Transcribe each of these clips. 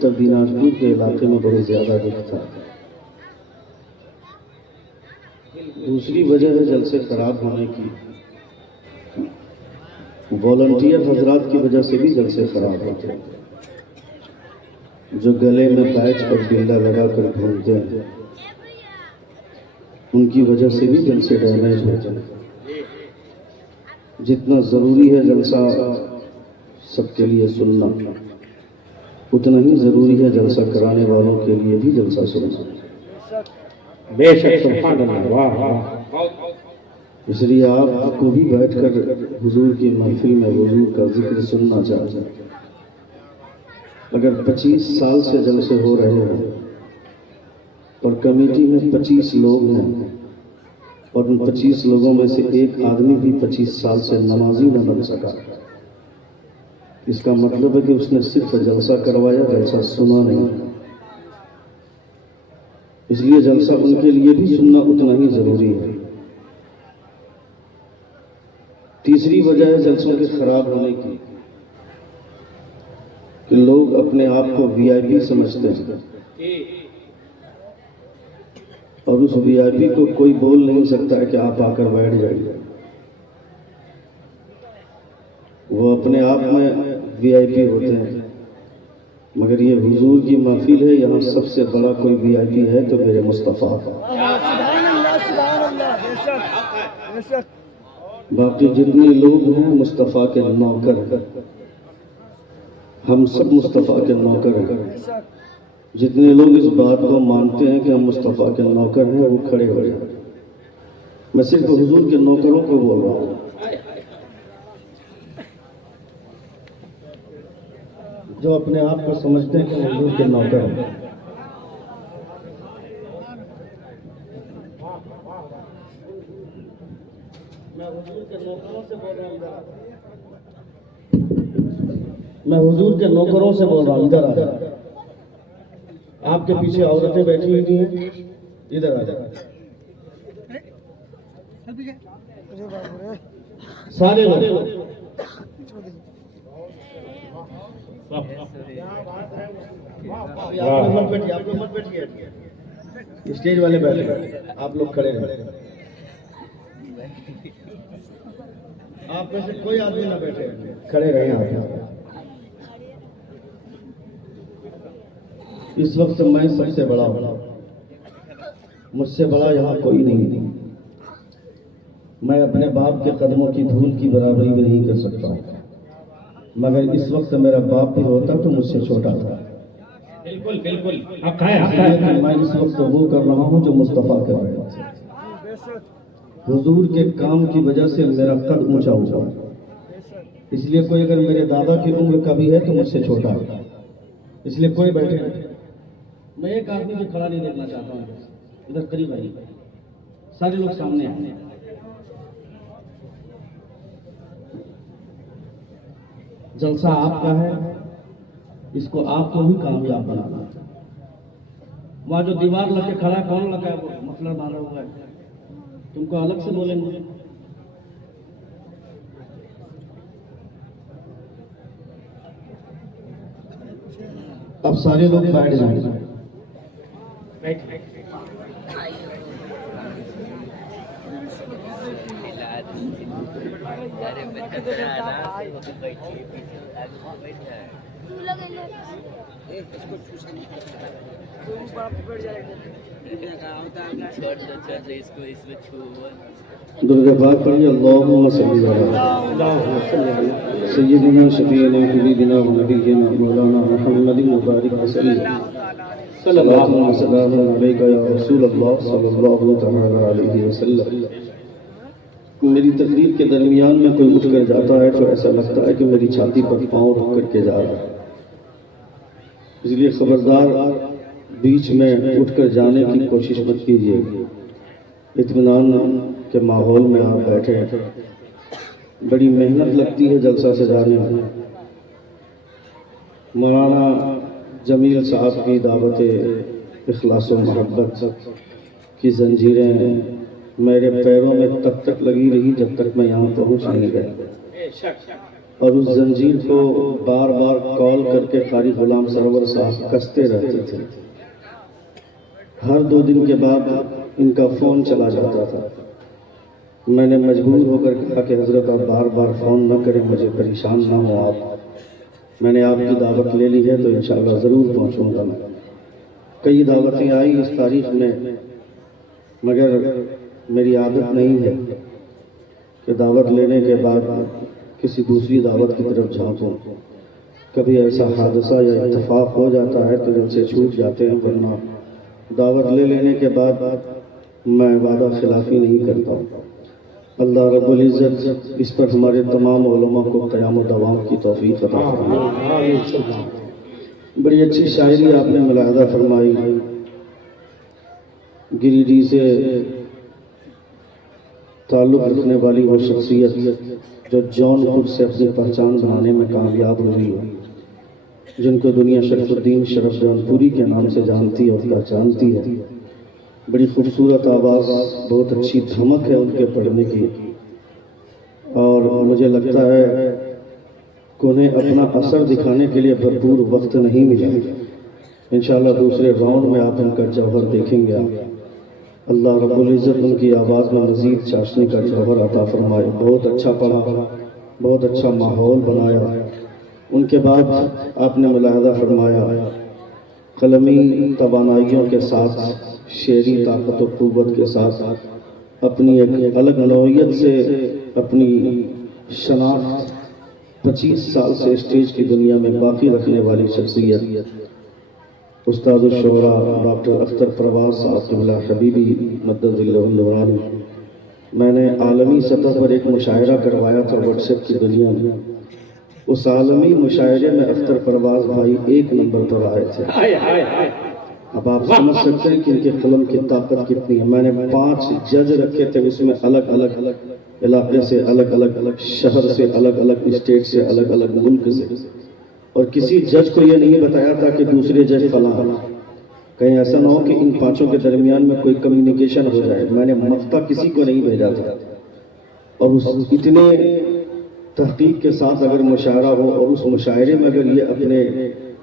اتر دیناجپور کے علاقے میں بڑے زیادہ دکھتا ہے۔ دوسری وجہ ہے جلسے خراب ہونے کی، والنٹیئر حضرات کی وجہ سے بھی جلسے خراب ہوتے ہیں، جو گلے میں بیچ اور بلڈا لگا کر گھومتے ہیں، ان کی وجہ سے بھی جلسے ڈیمیج ہوتے ہیں۔ جتنا ضروری ہے جلسہ سب کے لیے سننا، اتنا ہی ضروری ہے جلسہ کرانے والوں کے لیے بھی جلسہ سننا۔ بے شک، سبحان اللہ، واہ واہ۔ اس لیے آپ کو بھی بیٹھ کر حضور کی محفل میں حضور کا ذکر سننا چاہیے۔ اگر 25 سال سے جلسے ہو رہے ہیں اور کمیٹی میں 25 لوگ ہیں اور ان 25 لوگوں میں سے ایک آدمی بھی 25 سال سے نمازی نہ بن سکا، اس کا مطلب ہے کہ اس نے صرف جلسہ کروایا، جلسہ سنا نہیں۔ اس لیے جلسہ ان کے لیے بھی سننا اتنا ہی ضروری ہے۔ تیسری وجہ ہے جلسوں کے خراب ہونے کی کہ لوگ اپنے آپ کو وی آئی پی سمجھتے ہیں، اور اس وی آئی پی کو کوئی بول نہیں سکتا ہے کہ آپ آ کر بیٹھ جائیے۔ وہ اپنے آپ میں وی آئی پی ہوتے ہیں، مگر یہ حضور کی محفل ہے، یہاں سب سے بڑا کوئی وی آئی پی ہے تو میرے مصطفیٰ۔ باقی جتنے لوگ ہیں مصطفیٰ کے نوکر ہیں، ہم سب مصطفیٰ کے نوکر ہیں۔ جتنے لوگ اس بات کو مانتے ہیں کہ ہم مصطفیٰ کے نوکر ہیں وہ کھڑے ہو جائیں۔ میں صرف حضور کے نوکروں کو بول رہا ہوں، جو اپنے آپ کو سمجھتے ہیں کہ حضور کے نوکر ہیں۔ میں حضور کے نوکروں سے بول رہا ہوں، ادھر آ جائیں۔ آپ کے پیچھے عورتیں بیٹھی ہوئی ہیں، ادھر آ جائیں۔ سارے لوگ آپ لوگ مت بیٹھیے، اسٹیج والے بیٹھے، آپ لوگ کھڑے رہیں۔ آپ میں سے کوئی آدمی نہ بیٹھے، کھڑے رہیں آپ۔ اس وقت میں سب سے بڑا ہوں، مجھ سے بڑا یہاں کوئی نہیں۔ میں اپنے باپ کے قدموں کی دھول کی برابری بھی نہیں کر سکتا ہوں، مگر اس وقت میرا باپ بھی ہوتا تو مجھ سے چھوٹا تھا۔ بالکل بالکل، میں اس وقت وہ کر رہا ہوں جو مصطفیٰ کر رہے ہیں۔ حضور کے کام کی وجہ سے میرا قد اونچا ہوا، اس لیے کوئی اگر میرے دادا کی عمر کا بھی ہے تو مجھ سے چھوٹا ہے، اس لیے کوئی بیٹھے نہیں۔ میں ایک آدمی بھی کھڑا نہیں دیکھنا چاہتا ہوں، ادھر قریب آئیے، سارے لوگ سامنے آئے۔ جلسہ آپ کا ہے، اس کو آپ کو ہی کامیاب بنانا۔ وہاں جو دیوار لگ کے کھڑا ہے کون لگا ہے؟ وہ مفلر مارا ہوا ہے، تم کو الگ سے بولیں گے۔ اب سارے لوگ بیٹھ جائیں۔ درود پاک پڑھیے، اللہم صلی علی سیدنا شفیعنا حبیبنا و نبینا مولانا محمد مبارک وسلم، صلوات و سلام علیک یا رسول اللہ صلی اللہ تعالی علیہ وسلم۔ میری تقریر کے درمیان میں کوئی اٹھ کر جاتا ہے تو ایسا لگتا ہے کہ میری چھاتی پر پاؤں رکھ کر کے جا رہا ہے، اس لیے خبردار بیچ میں اٹھ کر جانے کی کوشش مت کیجیے۔ اطمینان کے ماحول میں آپ بیٹھے ہیں، بڑی محنت لگتی ہے جلسہ سجانے میں۔ مولانا جمیل صاحب کی دعوت اخلاص و محبت کی زنجیریں میرے پیروں میں تب تک لگی رہی جب تک میں یہاں پہنچ نہیں گیا۔ اور اس زنجیر کو بار بار کال کر کے قاری غلام سرور صاحب کستے رہتے تھے. ہر 2 دن کے بعد ان کا فون چلا جاتا تھا. میں نے مجبور ہو کر کہا کہ حضرت آپ بار بار فون نہ کریں، مجھے پریشان نہ ہوں آپ. میں نے آپ کی دعوت لے لی ہے تو انشاءاللہ ضرور پہنچوں گا. میں کئی دعوتیں آئی اس تاریخ میں، مگر میری عادت نہیں ہے کہ دعوت لینے کے بعد کسی دوسری دعوت کی طرف جھانکوں. کبھی ایسا حادثہ یا اتفاق ہو جاتا ہے تو دل سے چھوٹ جاتے ہیں، ورنہ دعوت لے لینے کے بعد میں وعدہ خلافی نہیں کرتا. اللہ رب العزت اس پر ہمارے تمام علماء کو قیام و دوام کی توفیق عطا فرمائے. بڑی اچھی شاعری آپ نے ملاحظہ فرمائی. گریڈی سے تعلق رکھنے والی وہ شخصیت جو جون پور سے اپنی پہچان بنانے میں کامیاب ہوئی ہے، جن کو دنیا شرف الدین شرف جون پوری کے نام سے جانتی اور پہچانتی ہے. بڑی خوبصورت آواز، بہت اچھی دھمک ہے ان کے پڑھنے کی، اور مجھے لگتا ہے کہ انہیں اپنا اثر دکھانے کے لیے بھرپور وقت نہیں ملا. انشاءاللہ دوسرے راؤنڈ میں آپ ان کا جوہر دیکھیں گے. اللہ رب العزت ان کی آواز میں مزید چاشنی کا جوہر عطا فرمائے. بہت اچھا پڑھا، بہت اچھا ماحول بنایا. ان کے بعد آپ نے ملاحظہ فرمایا قلمی توانائیوں کے ساتھ، شعری طاقت و قوت کے ساتھ، اپنی ایک الگ نوعیت سے اپنی شناخت 25 سال سے اسٹیج کی دنیا میں باقی رکھنے والی شخصیت استاد الشعراء ڈاکٹر اختر پرواز صاحب قبلہ حبیبی مدد اللہ النورانی. میں نے عالمی سطح پر ایک مشاعرہ کروایا تھا واٹس ایپ کی دنیا میں. اس عالمی مشاعرے میں اختر پرواز بھائی 1 نمبر پر آئے تھے. اب آپ سمجھ سکتے ہیں کہ ان کے قلم کی طاقت کتنی ہے. میں نے 5 جج رکھے تھے، اس میں الگ الگ علاقے سے، الگ الگ شہر سے، الگ الگ اسٹیٹ سے، الگ الگ ملک سے، اور کسی جج کو یہ نہیں بتایا تھا کہ دوسرے جج فلاں. کہیں ایسا نہ ہو کہ ان 5 کے درمیان میں کوئی کمیونیکیشن ہو جائے. میں نے مقطع کسی کو نہیں بھیجا تھا. اور اس اتنے تحقیق کے ساتھ اگر مشاعرہ ہو اور اس مشاعرے میں اگر یہ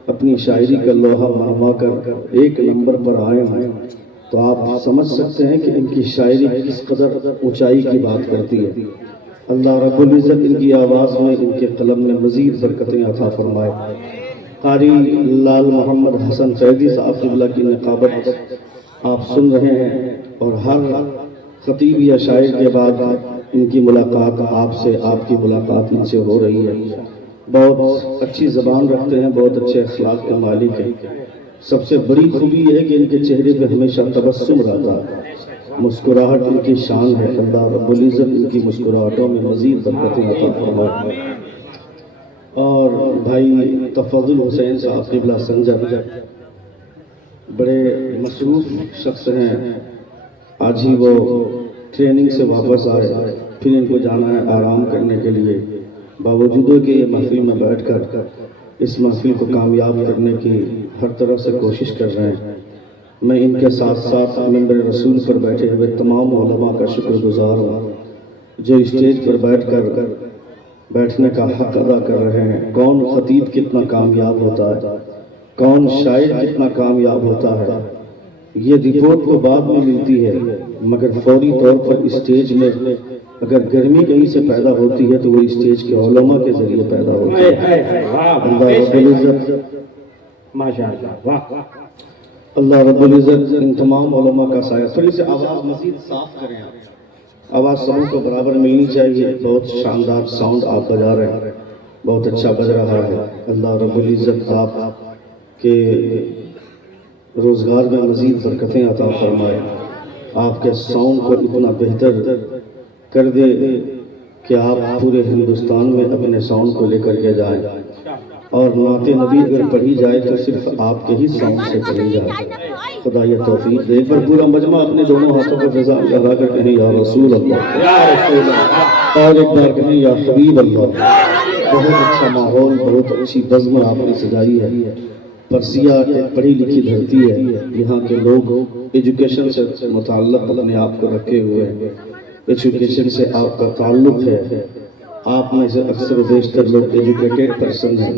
اپنی شاعری کا لوہا منوا کر 1 نمبر پر آئے ہیں تو آپ سمجھ سکتے ہیں کہ ان کی شاعری کس قدر اونچائی کی بات کرتی ہے. اللہ رب العزت ان کی آواز میں، ان کے قلم میں مزید برکتیں عطا فرمائے. قاری لال محمد حسن فیضی صاحب قبلہ کی نقابت آپ سن رہے ہیں، اور ہر خطیب یا شاعر کے بعد ان کی ملاقات آپ سے، آپ کی ملاقات ان سے ہو رہی ہے. بہت اچھی زبان رکھتے ہیں، بہت اچھے اخلاق کے مالک ہیں. سب سے بڑی خوبی یہ ہے کہ ان کے چہرے پہ ہمیشہ تبسم رہتا ہے، مسکراہٹ ان کی شان ہے. اللہ رب العزت ان کی مسکراہٹوں میں مزید برکتیں عطا فرمائے. اور بھائی تفضل حسین صاحب قبلہ سنجر بڑے مصروف شخص ہیں. آج ہی وہ ٹریننگ سے واپس آئے، پھر ان کو جانا ہے آرام کرنے کے لیے. باوجود کہ یہ محفل میں بیٹھ کر اس محفل کو کامیاب کرنے کی ہر طرح سے کوشش کر رہے ہیں. میں ان کے ساتھ ساتھ ممبر رسول پر بیٹھے ہوئے تمام علماء کا شکر گزار ہوں جو اسٹیج پر بیٹھنے کا حق ادا کر رہے ہیں. کون خطیب کتنا کامیاب ہوتا ہے، کون شاعر کتنا کامیاب ہوتا ہے، یہ رپورٹ کو بعد میں ملتی ہے، مگر فوری طور پر اسٹیج میں اگر گرمی کہیں سے پیدا ہوتی ہے تو وہ اسٹیج کے علماء کے ذریعے پیدا ہوتی ہے. اللہ رب العزت اللہ رب العزت ان تمام علماء کا سایہ. تھوڑی سی آواز مزید صاف کریں، آواز سبوں کو برابر ملنی چاہیے. بہت شاندار ساؤنڈ آپ بجا رہے ہیں، بہت اچھا بج رہا ہے. اللہ رب العزت آپ کے روزگار میں مزید برکتیں عطا فرمائے. آپ کے ساؤنڈ کو اتنا بہتر کر دے کہ آپ پورے ہندوستان میں اپنے ساؤنڈ کو لے کر کے جائیں، اور نعت نبی اگر پڑھی جائے تو صرف آپ کے ہی ساؤنڈ سے پڑھی جائے. خدا یہ توفیق دے. ایک بار پورا مجمع اپنے دونوں ہاتھوں کو فضا میں لگا کر کہیں یا رسول اللہ، اور ایک بار کہیں یا حبیب اللہ. بہت اچھا ماحول، بہت اچھی بزم آپ نے سجائی ہے. پرسیا ایک پڑھی لکھی دھرتی ہے. یہاں کے لوگ ایجوکیشن سے متعلق اپنے آپ کو رکھے ہوئے ہیں، ایجوکیشن سے آپ کا تعلق ہے. آپ میں سے اکثر و بیشتر لوگ ایجوکیٹڈ پرسن ہیں،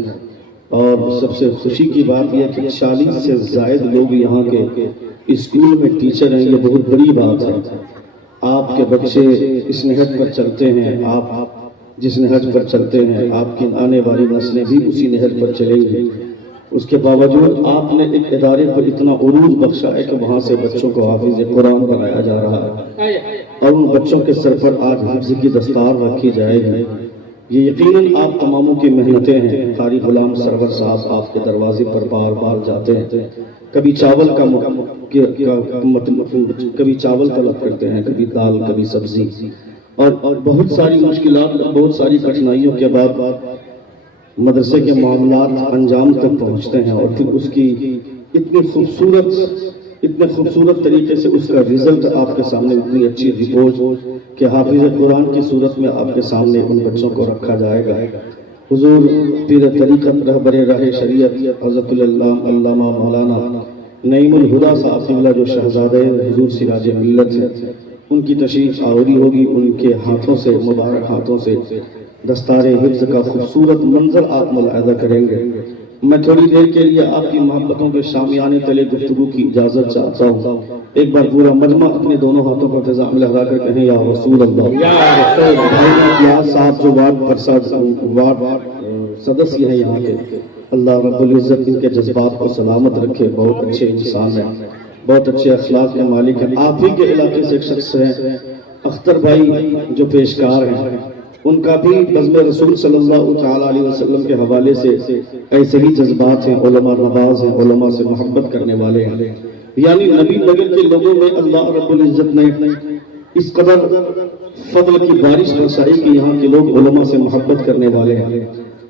اور سب سے خوشی کی بات یہ کہ 40 سے زائد لوگ یہاں کے اسکول میں ٹیچر ہیں۔ یہ بہت بڑی بات ہے۔ آپ کے بچے اس نہج پر چلتے ہیں، آپ جس نہج پر چلتے ہیں آپ کی آنے والی نسلیں بھی اسی نہج پر چلیں گی۔ اس کے باوجود آپ نے ایک ادارے پر اتنا عروج بخشا ہے کہ وہاں سے بچوں کو حافظ قرآن بنایا جا رہا ہے، اور ان بچوں کے سر پر آج حفظ کی دستار رکھی جائے گی۔ یہ یقیناً آپ تماموں کی محنتیں ہیں۔ قاری غلام سرور صاحب آپ کے دروازے پر بار بار جاتے ہیں، کبھی چاول کا طلب کرتے ہیں، کبھی دال، کبھی سبزی، اور بہت ساری مشکلات، بہت ساری کٹھنائیوں کے بعد مدرسے کے معاملات انجام تک پہنچتے ہیں، اور پھر اس کی اتنے خوبصورت طریقے سے اس کا رزلٹ آپ کے سامنے، اتنی اچھی رپورٹ کہ حافظ قرآن کی صورت میں آپ کے سامنے ان بچوں کو رکھا جائے گا۔ حضور پیر طریقت رہبر راہ شریعت حضرت علامہ مولانا نعیم الہدا صاحب قبلہ جو شہزادہ حضور سراج ملت ہے، ان کی تشریف آوری ہوگی۔ ان کے ہاتھوں سے، مبارک ہاتھوں سے دستار حفظ کا خوبصورت منظر آپ ملاحظہ کریں گے۔ میں تھوڑی دیر کے لیے آپ کی محبتوں کے شامیانے تلے گفتگو کی اجازت چاہتا ہوں۔ ایک بار پورا مجمع اپنے دونوں ہاتھوں پر فضا میں لگا کر کہیں یا رسول اللہ۔ یا صاحب جو وارڈ سدسیہ ہیں یہاں کے، اللہ رب العزت ان کے جذبات کو سلامت رکھے۔ بہت اچھے انسان ہیں، بہت اچھے اخلاق کے مالک ہیں۔ آپ ہی کے علاقے سے ایک شخص ہیں اختر بھائی جو پیشکار ہیں، ان کا بھی بزم رسول صلی اللہ تعالیٰ علیہ وسلم کے حوالے سے ایسے ہی جذبات ہیں، علماء نواز ہیں، علماء سے محبت کرنے والے ہیں۔ یعنی نبی نگر کے لوگوں میں اللہ رب العزت نے اس قدر فضل کی بارش برسائی کہ یہاں کے لوگ علماء سے محبت کرنے والے ہیں۔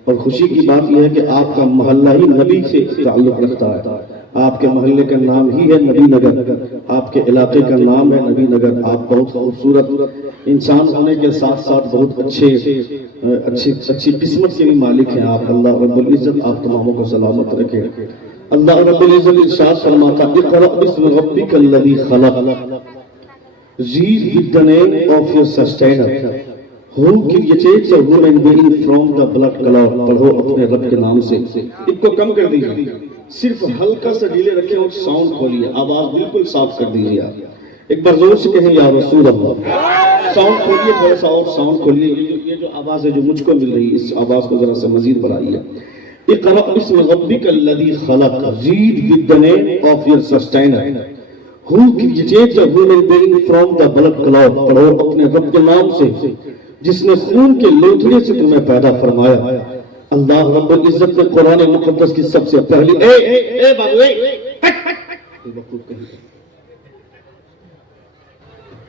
اور خوشی کی بات یہ ہے کہ آپ کا محلہ ہی نبی سے تعلق رکھتا ہے۔ آپ کے محلے کا نام ہی ہے نبی نگر، آپ کے علاقے کا نام ہے نبی نگر۔ آپ بہت خوبصورت انسان ہونے کے ساتھ ساتھ بہت اچھی قسمت کے بھی مالک ہیں آپ۔ اللہ رب العزت آپ تماموں کو سلامت رکھے۔ اللہ رب العزت ارشاد فرماتا اقرأ بسم ربک الذی خلق، read with the name of your sustainer who created the human being from the blood clot۔ پڑھو اپنے رب کے نام سے۔ اس کو کم کر دیجیے، صرف ہلکا سا ڈیلے رکھیں اور ساؤنڈ کھولیے، آواز بالکل صاف کر دیجیے۔ ایک بار زور سے کہیں یا رسول اللہ۔ ساؤنڈ کھولیے، تھوڑا سا اور ساؤنڈ کھولیے۔ یہ جو آواز ہے جو مجھ کو مل رہی ہے، اس آواز کو ذرا سے مزید بڑھائیے۔ اقرأ بسم ربک الذی خلق، read with the name of your sustainer who created the human being from the blood clot۔ پڑھو اپنے رب کے نام سے جس نے خون کے لوتھڑے سے تمہیں پیدا فرمایا۔ اللہ رب العزت نے قرآن مقدس کی سب سے پہلی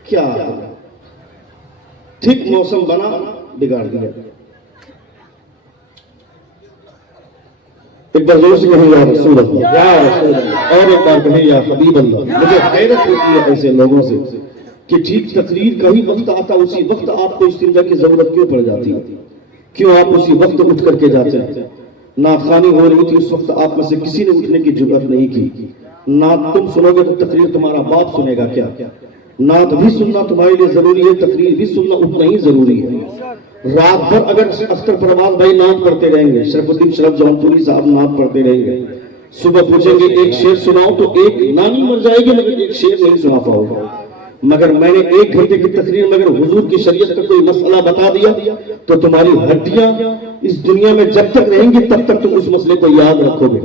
کیا ٹھیک موسم بنا بگاڑ دیا۔ ایک بار زور سے کہیں یا رسول اللہ، اور ایک بار کہیں یا حبیب اللہ۔ مجھے حیرت ہوتی ہے ایسے لوگوں سے کہ ٹھیک تقریر کا ہی وقت آتا، اسی وقت آپ کو استنجا کی ضرورت کیوں پڑ جاتی ہے؟ کیوں آپ اسی وقت اٹھ کر کے جاتے ہیں؟ نعت خوانی ہو رہی تھی، اس وقت آپ میں سے کسی نے اٹھنے کی جرأت نہیں کی۔ نعت تم سنو گے تو تقریر تمہارا باپ سنے گا کیا؟ نعت بھی سننا تمہارے لیے ضروری ہے، تقریر بھی سننا اتنا ہی ضروری ہے۔ رات بھر اگر اختر پروان بھائی نعت پڑھتے رہیں گے، شرف الدین شرف جونپوری صاحب نعت پڑھتے رہیں گے، صبح پوچھیں گے ایک شعر سناؤ تو ایک نانی مر جائے گی مگر ایک شعر نہیں سنا پاؤ گا۔ مگر میں نے 1 گھنٹے کی تقریر مگر حضور کی شریعت کا کوئی مسئلہ بتا دیا تو تمہاری ہڈیاں اس دنیا میں جب تک رہیں گی تب تک تم اس مسئلے کو یاد رکھو گے۔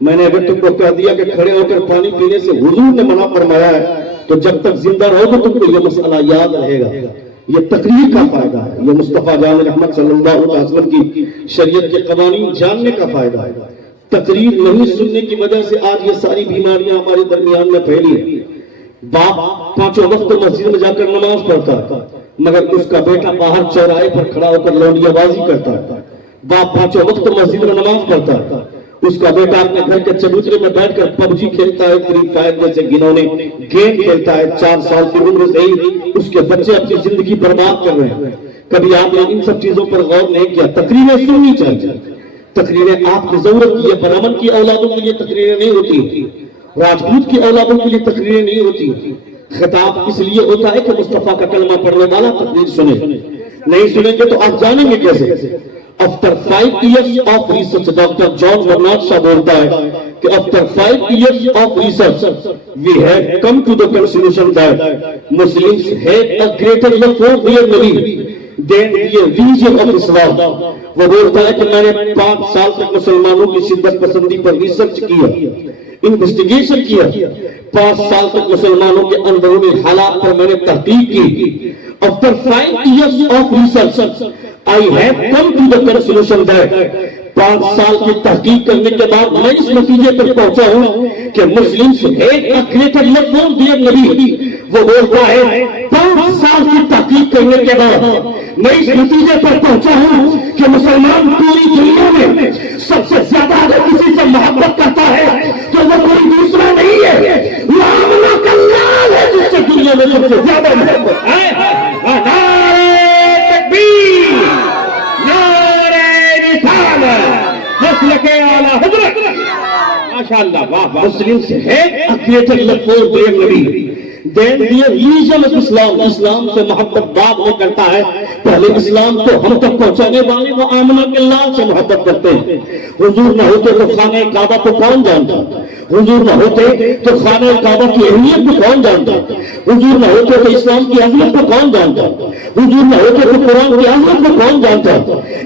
میں نے اگر تم کو کہہ دیا کہ کھڑے ہو کر پانی پینے سے حضور نے منع فرمایا ہے تو جب تک زندہ رہو گے تم کو یہ مسئلہ یاد رہے گا۔ یہ تقریر کا فائدہ ہے، یہ مصطفیٰ جان رحمت صلی اللہ علیہ وسلم کی شریعت کے قوانین جاننے کا فائدہ ہے۔ تقریر نہیں سننے کی وجہ سے آج یہ ساری بیماریاں ہمارے درمیان میں پھیلی ہیں۔ باپ 5 وقت مسجد میں جا کر نماز پڑھتا ہے مگر اس کا بیٹا باہر چوراہے پر کھڑا ہو کر لونڈیا بازی کرتا ہے۔ باپ 5 وقت مسجد میں نماز پڑھتا ہے، اس کا بیٹا اپنے گھر کے چبوترے میں بیٹھ کر پبجی کھیلتا ہے، فری فائر جیسے گنونے گیم کھیلتا ہے۔ 4 سال کی عمر سے ہی اس کے بچے اپنی زندگی برباد کر رہے ہیں۔ کبھی آپ نے ان سب چیزوں پر غور نہیں کیا؟ تقریریں سننی چاہیے، تقریریں آپ کی ضرورت کی ہے۔ برہمن کی اولادوں کے لیے تقریریں نہیں ہوتی، راجپوت کی اولادوں کے لیے تقریریں نہیں ہوتی۔ خطاب اس لیے ہوتا ہے کہ مصطفیٰ کا کلمہ پڑھنے والا تقریر سنے۔ نہیں سنیں گے تو آپ جانیں گے کیسے؟ After 5 years of research, Dr. John Bernard Shaw بولتا ہے کہ after 5 years of research, we have come to the conclusion that Muslims had a greater love for their Nabi than the religion of Islam. وہ بولتا ہے کہ میں نے 5 سال تک مسلمانوں کی شدت پسندی پر ریسرچ کیا، انویسٹیگیشن کیا، 5 سال تک مسلمانوں کے اندرونی حالات پر میں نے تحقیق کی. After 5 years of research, I have come to the conclusion that 5 سال کی تحقیق کرنے کے بعد میں اس نتیجے پر پہنچا ہوں کہ Muslims had a greater love for their نبی. وہ بولتا ہے 5 سال کی تحقیق کرنے کے بعد میں اس نتیجے پر پہنچا ہوں کہ مسلمان پوری دنیا میں سب سے زیادہ اگر کسی سے محبت کرتا ہے تو وہ کوئی دوسرا نہیں ہے، وہ آمنہ کا لال ہے جس سے دنیا میں سب سے زیادہ محبت ہے. Muslims had a greater love for their Nabi than their religion of Islam. اسلام سے محبت بعد میں کرتا ہے، پہلے اسلام کو ہم تک پہنچانے والے وہ آمنہ کے لال سے محبت کرتے ہیں. حضور نہ ہوتے تو خانہ کعبہ کو کون جانتا؟ حضور نہ ہوتے تو خانہ کعبہ کی اہمیت کو کون جانتا؟ حضور نہ ہوتے تو اسلام کی عظمت کو کون جانتا؟ حضور نہ ہوتے تو قرآن کی عظمت کو کون جانتا؟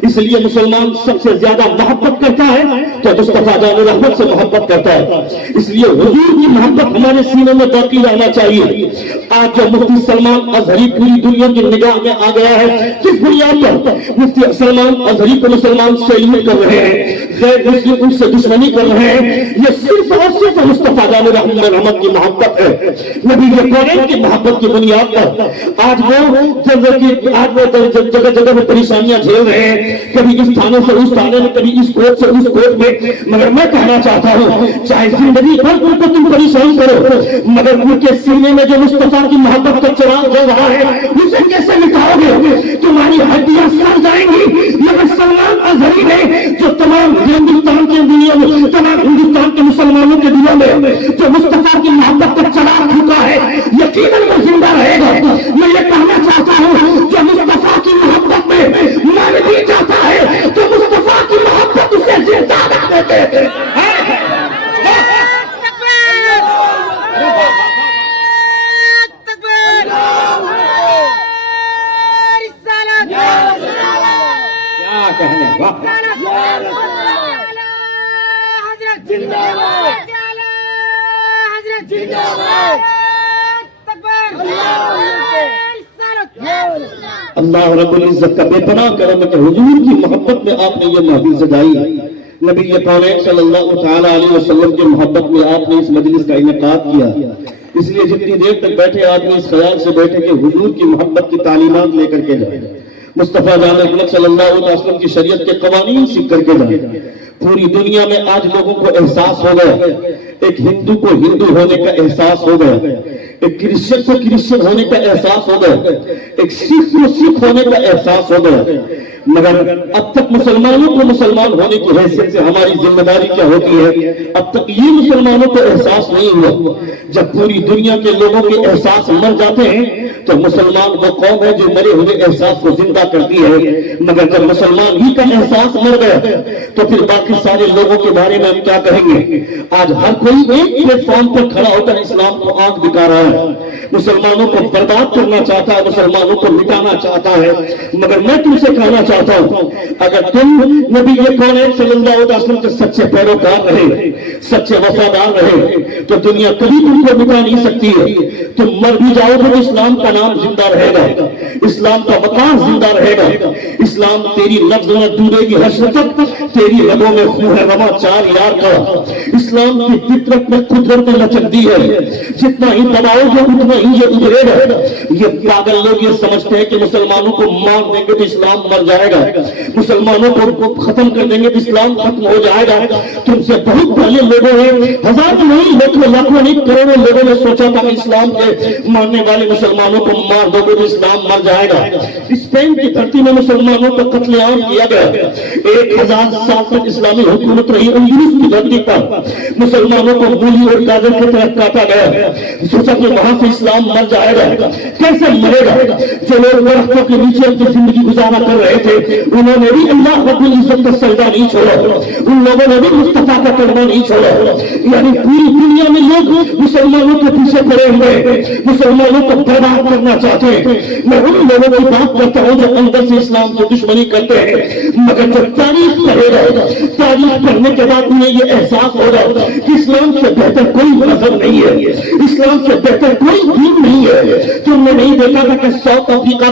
اس لیے مسلمان سب سے زیادہ محبت کرتا ہے تو مصطفیٰ جان رحمت سے محبت کرتا ہے. اس لیے حضور کی محبت ہمارے سینے میں باقی رہنا چاہیے. آج جو مفتی سلمان اظہری پوری دنیا کی نگاہ میں آ گیا ہے، کس بنیاد پر مفتی سلمان اظہری کو مسلمان سیلیوٹ کر رہے ہیں، غیر مسلم ان سے دشمنی کر رہے ہیں؟ یہ صرف اور صرف مصطفیٰ جان رحمت کی محبت ہے، نبی کریم کی محبت کی بنیاد پر. آج وہ جگہ جگہ میں پریشانیاں جھیل رہے ہیں، کبھی اس تھانے سے اس تھانے میں، کبھی اس کوٹ سے اس کوٹ میں. مگر میں کہنا چاہتا ہوں چاہے زندگی بھر ان کو تم پریشان کرو، مگر ان کے سینے میں جو مصطفیٰ کی محبت کا چراغ جل رہا ہے اسے کیسے مٹاؤ گے؟ تمہاری ہڈیاں سڑ جائیں گی. مگر سلمان اظہری نے جو تمام ہندوستان کے دنیا میں، تمام ہندوستان کے مسلمانوں کے دلوں میں جو مصطفیٰ کی محبت کا چراغ پھونکا ہے، یقیناً وہ زندہ رہے گا. میں یہ کہنا چاہتا ہوں جو مصطفیٰ کی محبت میں مر بھی جاتا ہے تو مصطفیٰ کی محبت اسے زندہ رکھ دیتے ہیں. اللہ رب العزت کا بے پناہ کرم کہ حضور کی محبت میں آپ نے یہ محفل سجائی. نبی کونین صلی اللہ تعالی علیہ وسلم کی محبت میں آپ نے اس مجلس کا انعقاد کیا. اس لیے جتنی دیر تک بیٹھے آدمی اس خیال سے بیٹھے کہ حضور کی محبت کی تعلیمات لے کر کے جائے، مصطفیٰ جان اکرم صلی اللہ علیہ وسلم کی شریعت کے قوانین سیکھ کر کے جائے. پوری دنیا میں آج لوگوں کو احساس ہو گیا، ایک ہندو کو ہندو ہونے کا احساس ہو گیا، ایک کرسچن کو کرسچن ہونے کا احساس ہو گیا، ایک سکھ کو سکھ ہونے کا احساس ہو گیا. مگر اب تک مسلمانوں کو مسلمان ہونے کی حیثیت سے ہماری ذمہ داری کیا ہوتی ہے؟ اب تک یہ مسلمانوں کو احساس نہیں ہوا. جب پوری دنیا کے لوگوں کے احساس مر جاتے ہیں تو مسلمان وہ قوم ہے جو مرے ہوئے احساس کو زندہ کرتی ہے. مگر جب مسلمان ہی کا احساس مر گیا تو پھر باقی سارے لوگوں کے بارے میں ہم کیا کہیں گے؟ آج ہر کوئی ایک پلیٹ فارم پر کھڑا ہو کر اسلام کو آنکھ دکھا رہا ہے، مسلمانوں کو برباد کرنا چاہتا ہے، مسلمانوں کو مٹانا چاہتا ہے. مگر میں تم سے کہنا چاہتا ہوں اگر تم نبی کونین صلی اللہ علیہ وسلم کے سچے پیروکار رہے، سچے وفادار رہے تو دنیا کبھی تم کو مٹا نہیں سکتی ہے. تم مر بھی جاؤ تو اسلام کا نام زندہ رہے گا، اسلام کا وقار زندہ رہے گا. اسلام تیری لفظ نہ ڈوبے گی حشر تک، تیری رگوں میں خون ہے رواں 4 یار کا. اسلام کی فطرت میں قدرت لچک دی ہے، جتنا ہی دباؤ گے اتنا ہی یہ ابھرے گا. یہ پاگل لوگ یہ سمجھتے ہیں کہ مسلمانوں کو مار دیں گے تو اسلام مر جائے گا، مسلمانوں کو ختم کر دیں گے تو اسلام ختم ہو جائے گا. تم سے بہت پہلے لوگوں نے، ہزاروں نہیں لاکھوں نہیں کروڑوں لوگوں نے سوچا تھا کہ اسلام کے ماننے والے مسلمانوں کو مار دو گے تو اسلام مر جائے گا. اس اسپین کی دھرتی میں مسلمانوں کا قتل عام کیا گیا. 1000 سال تک اسلامی حکومت رہی. اندلس کی دھرتی پر مسلمانوں کو گولی اور گاجر کی طرح کاٹا گیا. سوچا کہ وہاں سے اسلام مر جائے گا. کیسے مرے گا؟ جو لوگ درختوں کے نیچے اپنی زندگی گزارا کر رہے تھے انہوں نے بھی اللہ رب العزت کا سجدہ نہیں چھوڑا. ان لوگوں نے بھی مصطفیٰ کا کلمہ نہیں چھوڑا. یعنی پوری دنیا میں لوگ مسلمانوں کے پیچھے پڑے ہوئے مسلمانوں کو برباد کرنا چاہتے ہیں. میں ان لوگوں کی بات کرتا ہوں جو اندر سے اسلام سے دشمنی کرتے ہیں. مگر جب تاریخ پڑھے گا تاریخ پڑھنے کے بعد انہیں یہ احساس ہوگا کہ اسلام سے بہتر کوئی مذہب نہیں ہے, اسلام سے بہتر کوئی دین نہیں ہے. تم نے نہیں دیکھا تھا کہ ساؤتھ افریقہ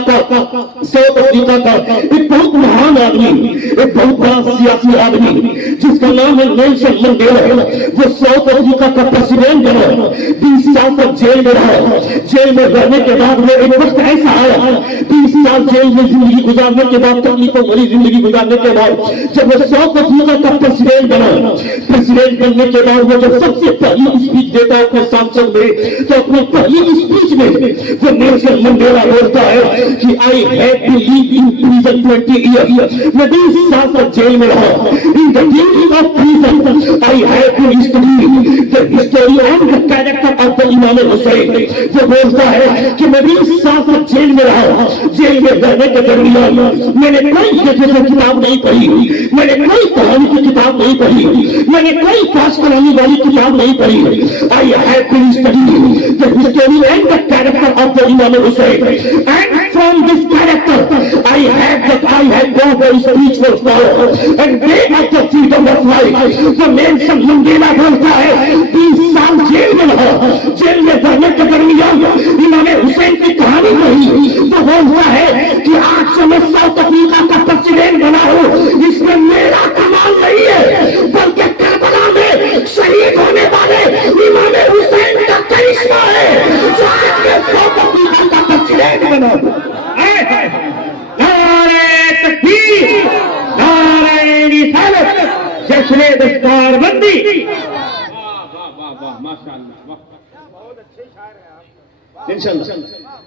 کا ایک بہت مہان آدمی, ایک بہت بڑا سیاسی آدمی جس کا نام ہے نیلسن منڈیلا, وہ ساؤتھ افریقہ کا پریزیڈنٹ بنا. 20 سال تک جیل میں رہا. جیل میں رہنے کے بعد وہ ایک وقت ایسا آیا 20 سال جیل میں زندگی گزارنے کے بعد, تکلیفوں بھری زندگی گزارنے کے بعد جب وہ ساؤتھ افریقہ کا پریزیڈنٹ بنا, پریزیڈنٹ بننے کے بعد وہ جب سب سے پہلی اسپیچ دیتا ہے اپنے سانسد میں, تو اپنی پہلی اسپیچ میں وہ نیلسن منڈیلا بولتا ہے کہ I had to live in prison 20 years. میں 20 سال تک جیل میں رہا. In the during of prison I had to study the history and the character of the Imam Hussain. وہ بولتا ہے کہ میں 20 سال تک جیل میں رہا. جیل میں رہنے کے درمیان میں نے کوئی کتاب نہیں پڑھی, میں نے کوئی کہانی کی کتاب نہیں پڑھی, میں نے کوئی پاس کرانے والی کتاب نہیں پڑھی. I had to study the history and the character of the Imam Hussain, and from this character I had got a spiritual power and way of the freedom of life. وہ نیلسن منڈیلا بولتا ہے 20 سال jail میں رہا. Jail میں رہنے کے درمیان امام حسین کی کہانی پڑھی. وہ بولتا ہے کہ آج سے میں ساؤتھ افریقہ کا پریزیڈنٹ بنا ہوں, اس میں میرا کمال نہیں ہے بلکہ کربلا میں شہید ہونے والے امام حسین کا کرشمہ ہے جو آج میں ساؤتھ افریقہ کا پریزیڈنٹ بنا ہوں. جشن دستار بندی.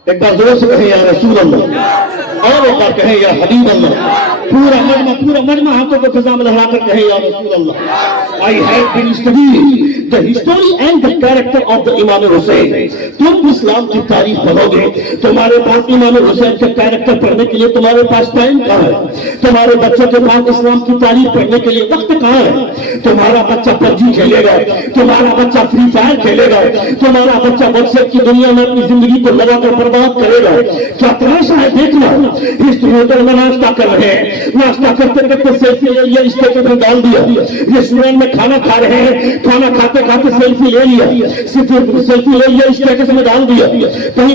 ایک بار زور سے کہیں یا رسول اللہ, اور ایک بار کہیں یا حبیب اللہ. پورا مجمع ہاتھوں کو فضا میں لہرا کر کہیں یا رسول اللہ. I have been studying the history and the character of the Imam Hussain. تم اسلام کی تاریخ پڑھو گے, تمہارے پاس امام حسین کا کیریکٹر پڑھنے کے لیے تمہارے پاس ٹائم کہاں ہے؟ تمہارے بچوں کے پاس اسلام کی تاریخ پڑھنے کے لیے وقت کہاں ہے؟ تمہارا بچہ پبجی کھیلے گا, تمہارا بچہ فری فائر کھیلے گا, تمہارا بچہ واٹس ایپ کی دنیا میں اپنی زندگی کو لگا کر برباد کرے گا. کیا تماشا ہے دیکھنا. اس ہوٹل میں ناشتہ کر رہے ہیں, ناشتہ کرتے کرتے سیلفی لے لیا, اسٹیٹس میں ڈال دیا. ریسٹورینٹ میں کھانا کھا رہے ہیں, کھانا کھاتے کھاتے سیلفی لے لیا, سیلفی لے لیا, اسٹیٹس میں ڈال دیا. کہیں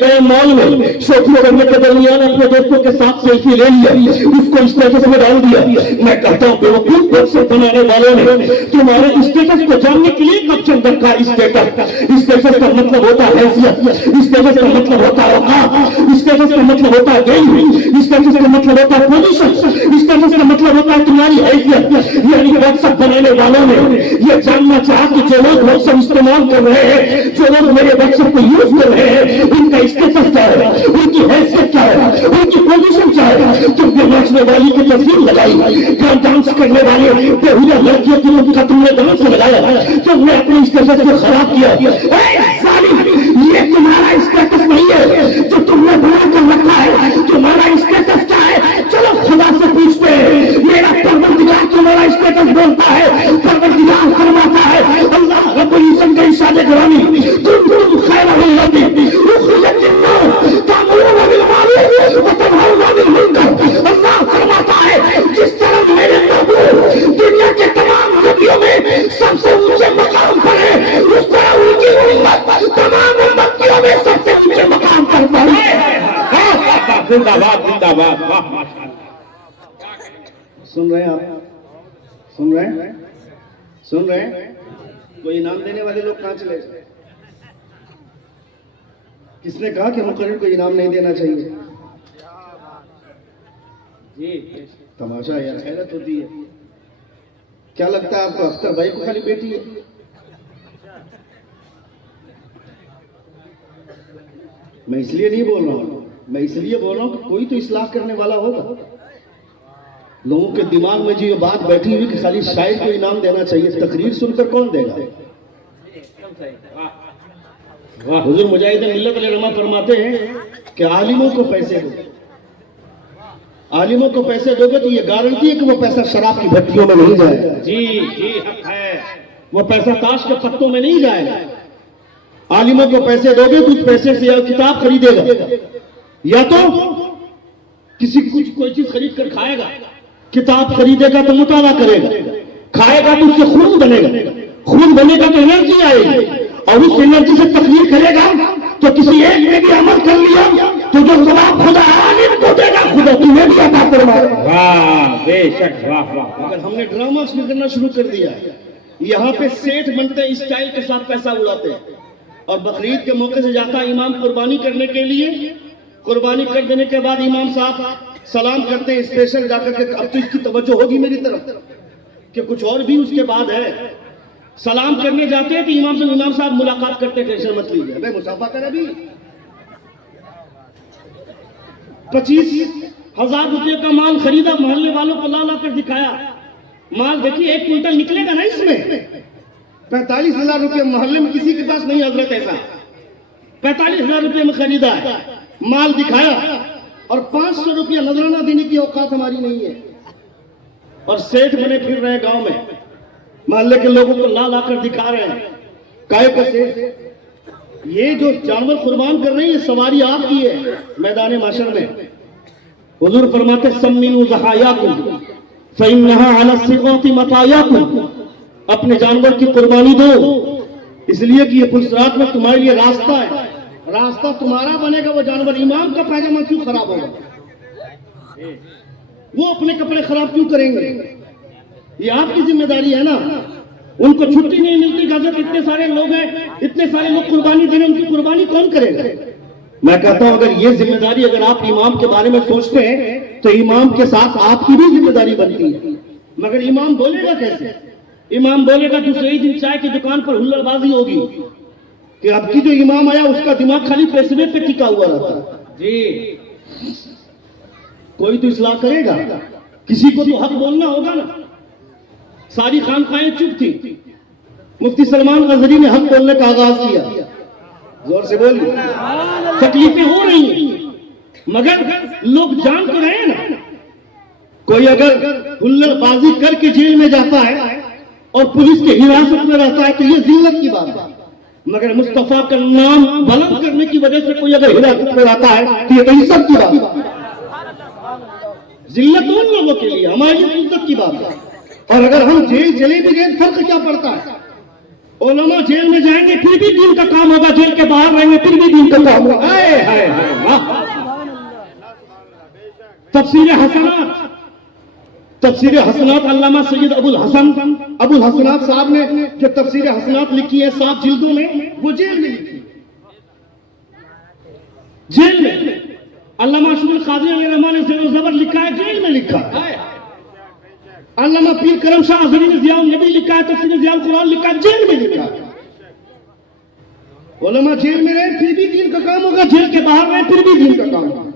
گئے مال میں شاپنگ کرنے کے درمیان اپنے دوستوں کے ساتھ سیلفی لے لیا, اس کو اسٹیٹس میں ڈال دیا. میں کہتا ہوں بیوقوف واٹسایپ بنانے والوں نے تمہارے اسٹیٹس کو جاننے کے لیے کب چند رکھا. اسٹیٹس کا مطلب ہوتا ہے حیثیت, اسٹیٹس کا مطلب ہوتا ہے اوقات, اسٹیٹس کا مطلب ہوتا ہے گیم, اسٹیٹس کا مطلب ہوتا ہے پوزیشن, اسٹیٹس کا مطلب ہوتا ہے تمہاری حیثیت. یعنی واٹس ایپ بنانے والوں نے یہ جاننا چاہا کہ جو لوگ واٹس ایپ استعمال کر رہے ہیں, جو لوگ میرے واٹس ایپ کو یوز کر رہے ہیں, ان کا اسٹیٹس کیا ہے, ان کی حیثیت کیا ہے, ان کی پوزیشن کیا ہے. تم نے ناچنے والی کی تصویر لگائی, ڈانس کرنے والے بےہودہ لڑکیوں کی ان کا تم نے ڈانس لگایا, تم نے اپنے اسٹیٹس کو خراب کیا. یہ تمہارا اسٹیٹس نہیں ہے جو تم نے بنا کر رکھا ہے. تمہارا اسٹیٹس کیا ہے؟ چلو خدا سے پوچھتے ہیں. میرا پروردگار تمہارا اسٹیٹس بولتا ہے, پروردگار فرماتا ہے اللہ رب العزت کے ارشاد گرامی تم خیر الامتی اخرجت للناس تأمرون بالمعروف وتنهون عن المنکر. اللہ فرماتا ہے جس طرح میرے محبوب دنیا کے تمام نبیوں میں سب سے اونچے مقام پر ہے, اس طرح ان کی امت تمام امتیوں میں سب سے اونچے مقام پر ہے. زندہ باد, زندہ باد. سن رہے ہیں آپ, سن رہے ہیں. کوئی انعام دینے والے لوگ کہاں چلے گئے؟ کس نے کہا کہ مقرر کو انعام نہیں دینا چاہیے؟ تماشا یار, حیرت ہوتی ہے. کیا لگتا ہے آپ کو اختر بھائی کو خالی بیٹی ہے؟ میں اس لیے نہیں بول رہا ہوں, میں اس لیے بول رہا ہوں کہ کوئی تو اصلاح کرنے والا ہوگا. لوگوں کے دماغ میں جو یہ بات بیٹھی ہوئی کہ خالی شاعر کو انعام دینا چاہیے، تقریر سن کر کون دے گا؟ حضور مجاہد ملت علیہ رحمہ فرماتے ہیں کہ عالموں کو پیسے دو، عالموں کو پیسے دو گے تو یہ گارنٹی ہے کہ وہ پیسہ شراب کی بھٹیوں میں نہیں جائے گا. جی جی حق ہے. وہ پیسہ تاش کے پتوں میں نہیں جائے گا. عالموں کو پیسے دو گے تو اس پیسے سے یا کتاب خریدے گا، یا تو کسی کچھ کوئی چیز خرید کر کھائے گا. کتاب خریدے گا تو مطالعہ کرے گا، کھائے گا تو اس سے خون بنے گا، خون بنے گا تو انرجی آئے گی، اور اس انرجی سے تقریر کرے گا تو کسی ایک نے بھی عمل کر لیا تو جو ثواب خدا عالم کو دے گا خدا تمہیں بھی عطا فرمائے گا. واہ بے شک واہ واہ. اگر ہم نے ڈرامہ شروع کرنا شروع کر دیا، یہاں پہ سیٹ بنتے ہیں، اسٹائل کے ساتھ پیسہ اڑاتے ہیں، اور بقرعید کے موقع سے جاتا ہے امام قربانی کرنے کے لیے. قربانی کر دینے کے بعد امام صاحب سلام کرتے ہیں اسپیشل جا کر کے، اب تو اس کی توجہ ہوگی میری طرف کہ کچھ اور بھی اس کے بعد ہے. سلام کرنے جاتے ہیں تو امام صاحب ملاقات کرتے ہیں، ٹینشن مت لیجیے، ابے مسافہ کر. ابھی 25,000 روپے کا مال خریدا، محلے والوں کو لا لا کر دکھایا. مال دیکھیے 1 کوئنٹل نکلے گا نا اس میں. 45,000 روپے محلے میں کسی کے پاس نہیں حضرت ایسا. 45,000 روپے میں خریدا ہے، مال دکھایا، اور 500 روپیہ نذرانہ دینے کی اوقات ہماری نہیں ہے. اور سیٹ بنے پھر رہے گاؤں میں، محلے کے لوگوں کو لا لا کر دکھا رہے ہیں. کائے کو سیٹ؟ یہ جو جانور قربان کر رہے ہیں یہ سواری آپ کی ہے میدان محشر میں. حضور فرماتے سمنوا ضحایاکم فإنها على الصراط مطایاکم. اپنے جانور کی قربانی دو، اس لیے کہ یہ پلسرات میں تمہارے لیے راستہ ہے. راستہ تمہارا بنے گا، وہ جانور. امام کا پائجامہ کیوں خراب ہوگا؟ وہ اپنے کپڑے خراب کیوں کریں گے؟ یہ آپ کی ذمہ داری ہے نا. ان کو چھٹی نہیں ملتی، حضرت اتنے سارے لوگ ہیں، اتنے سارے لوگ قربانی دے رہے ہیں، ان کی قربانی کون کرے گا؟ میں کہتا ہوں اگر یہ ذمہ داری اگر آپ امام کے بارے میں سوچتے ہیں تو امام کے ساتھ آپ کی بھی ذمہ داری بنتی ہے. مگر امام بولے گا کیسے؟ امام بولے گا دوسرے دن چائے کی دکان پر ہلڑ بازی ہوگی کہ اب کی جو امام آیا اس کا دماغ خالی پیسے پہ ٹکا ہوا رہتا. جی کوئی تو اصلاح کرے گا، کسی کو تو حق بولنا ہوگا نا. ساری خانقاہیں چپ تھی، مفتی سلمان غزنوی نے حق بولنے کا آغاز کیا. زور سے بولی. تکلیفیں ہو رہی ہیں مگر لوگ جان تو رہے ہیں نا. کوئی اگر ہلڑ بازی کر کے جیل میں جاتا ہے اور پولیس کے حراست میں رہتا ہے تو یہ ذلت کی بات ہے. مگر مصطفیٰ کا نام بلند کرنے کی وجہ سے کوئی اگر حراست میں رہتا ہے تو یہ تو عزت کی بات ہے. ذلت ان لوگوں کے لیے، ہماری عزت کی بات ہے. اور اگر ہم جیل چلے بھی گئے فرق کیا پڑتا ہے؟ علماء جیل میں جائیں گے پھر بھی دین کا کام ہوگا، جیل کے باہر رہیں گے پھر بھی دین کا کام ہوگا. تفسیر حسنات علامہ سید ابو الحسنات صاحب نے جو تفسیر حسنات لکھی ہے 7 جلدوں میں، وہ جیل میں لکھی. جیل میں علامہ اشرف القادری علیہ رحمٰن نے زیر و زبر لکھا ہے، جیل میں لکھا ہے. علامہ پیر کرم شاہ ازہری نے ضیاء النبی لکھا ہے، تفسیر ضیاء القرآن لکھا ہے، جیل میں لکھا ہے. علماء جیل میں رہے پھر بھی دین کا کام ہوگا، جیل کے باہر رہے پھر بھی دین کا کام ہوگا.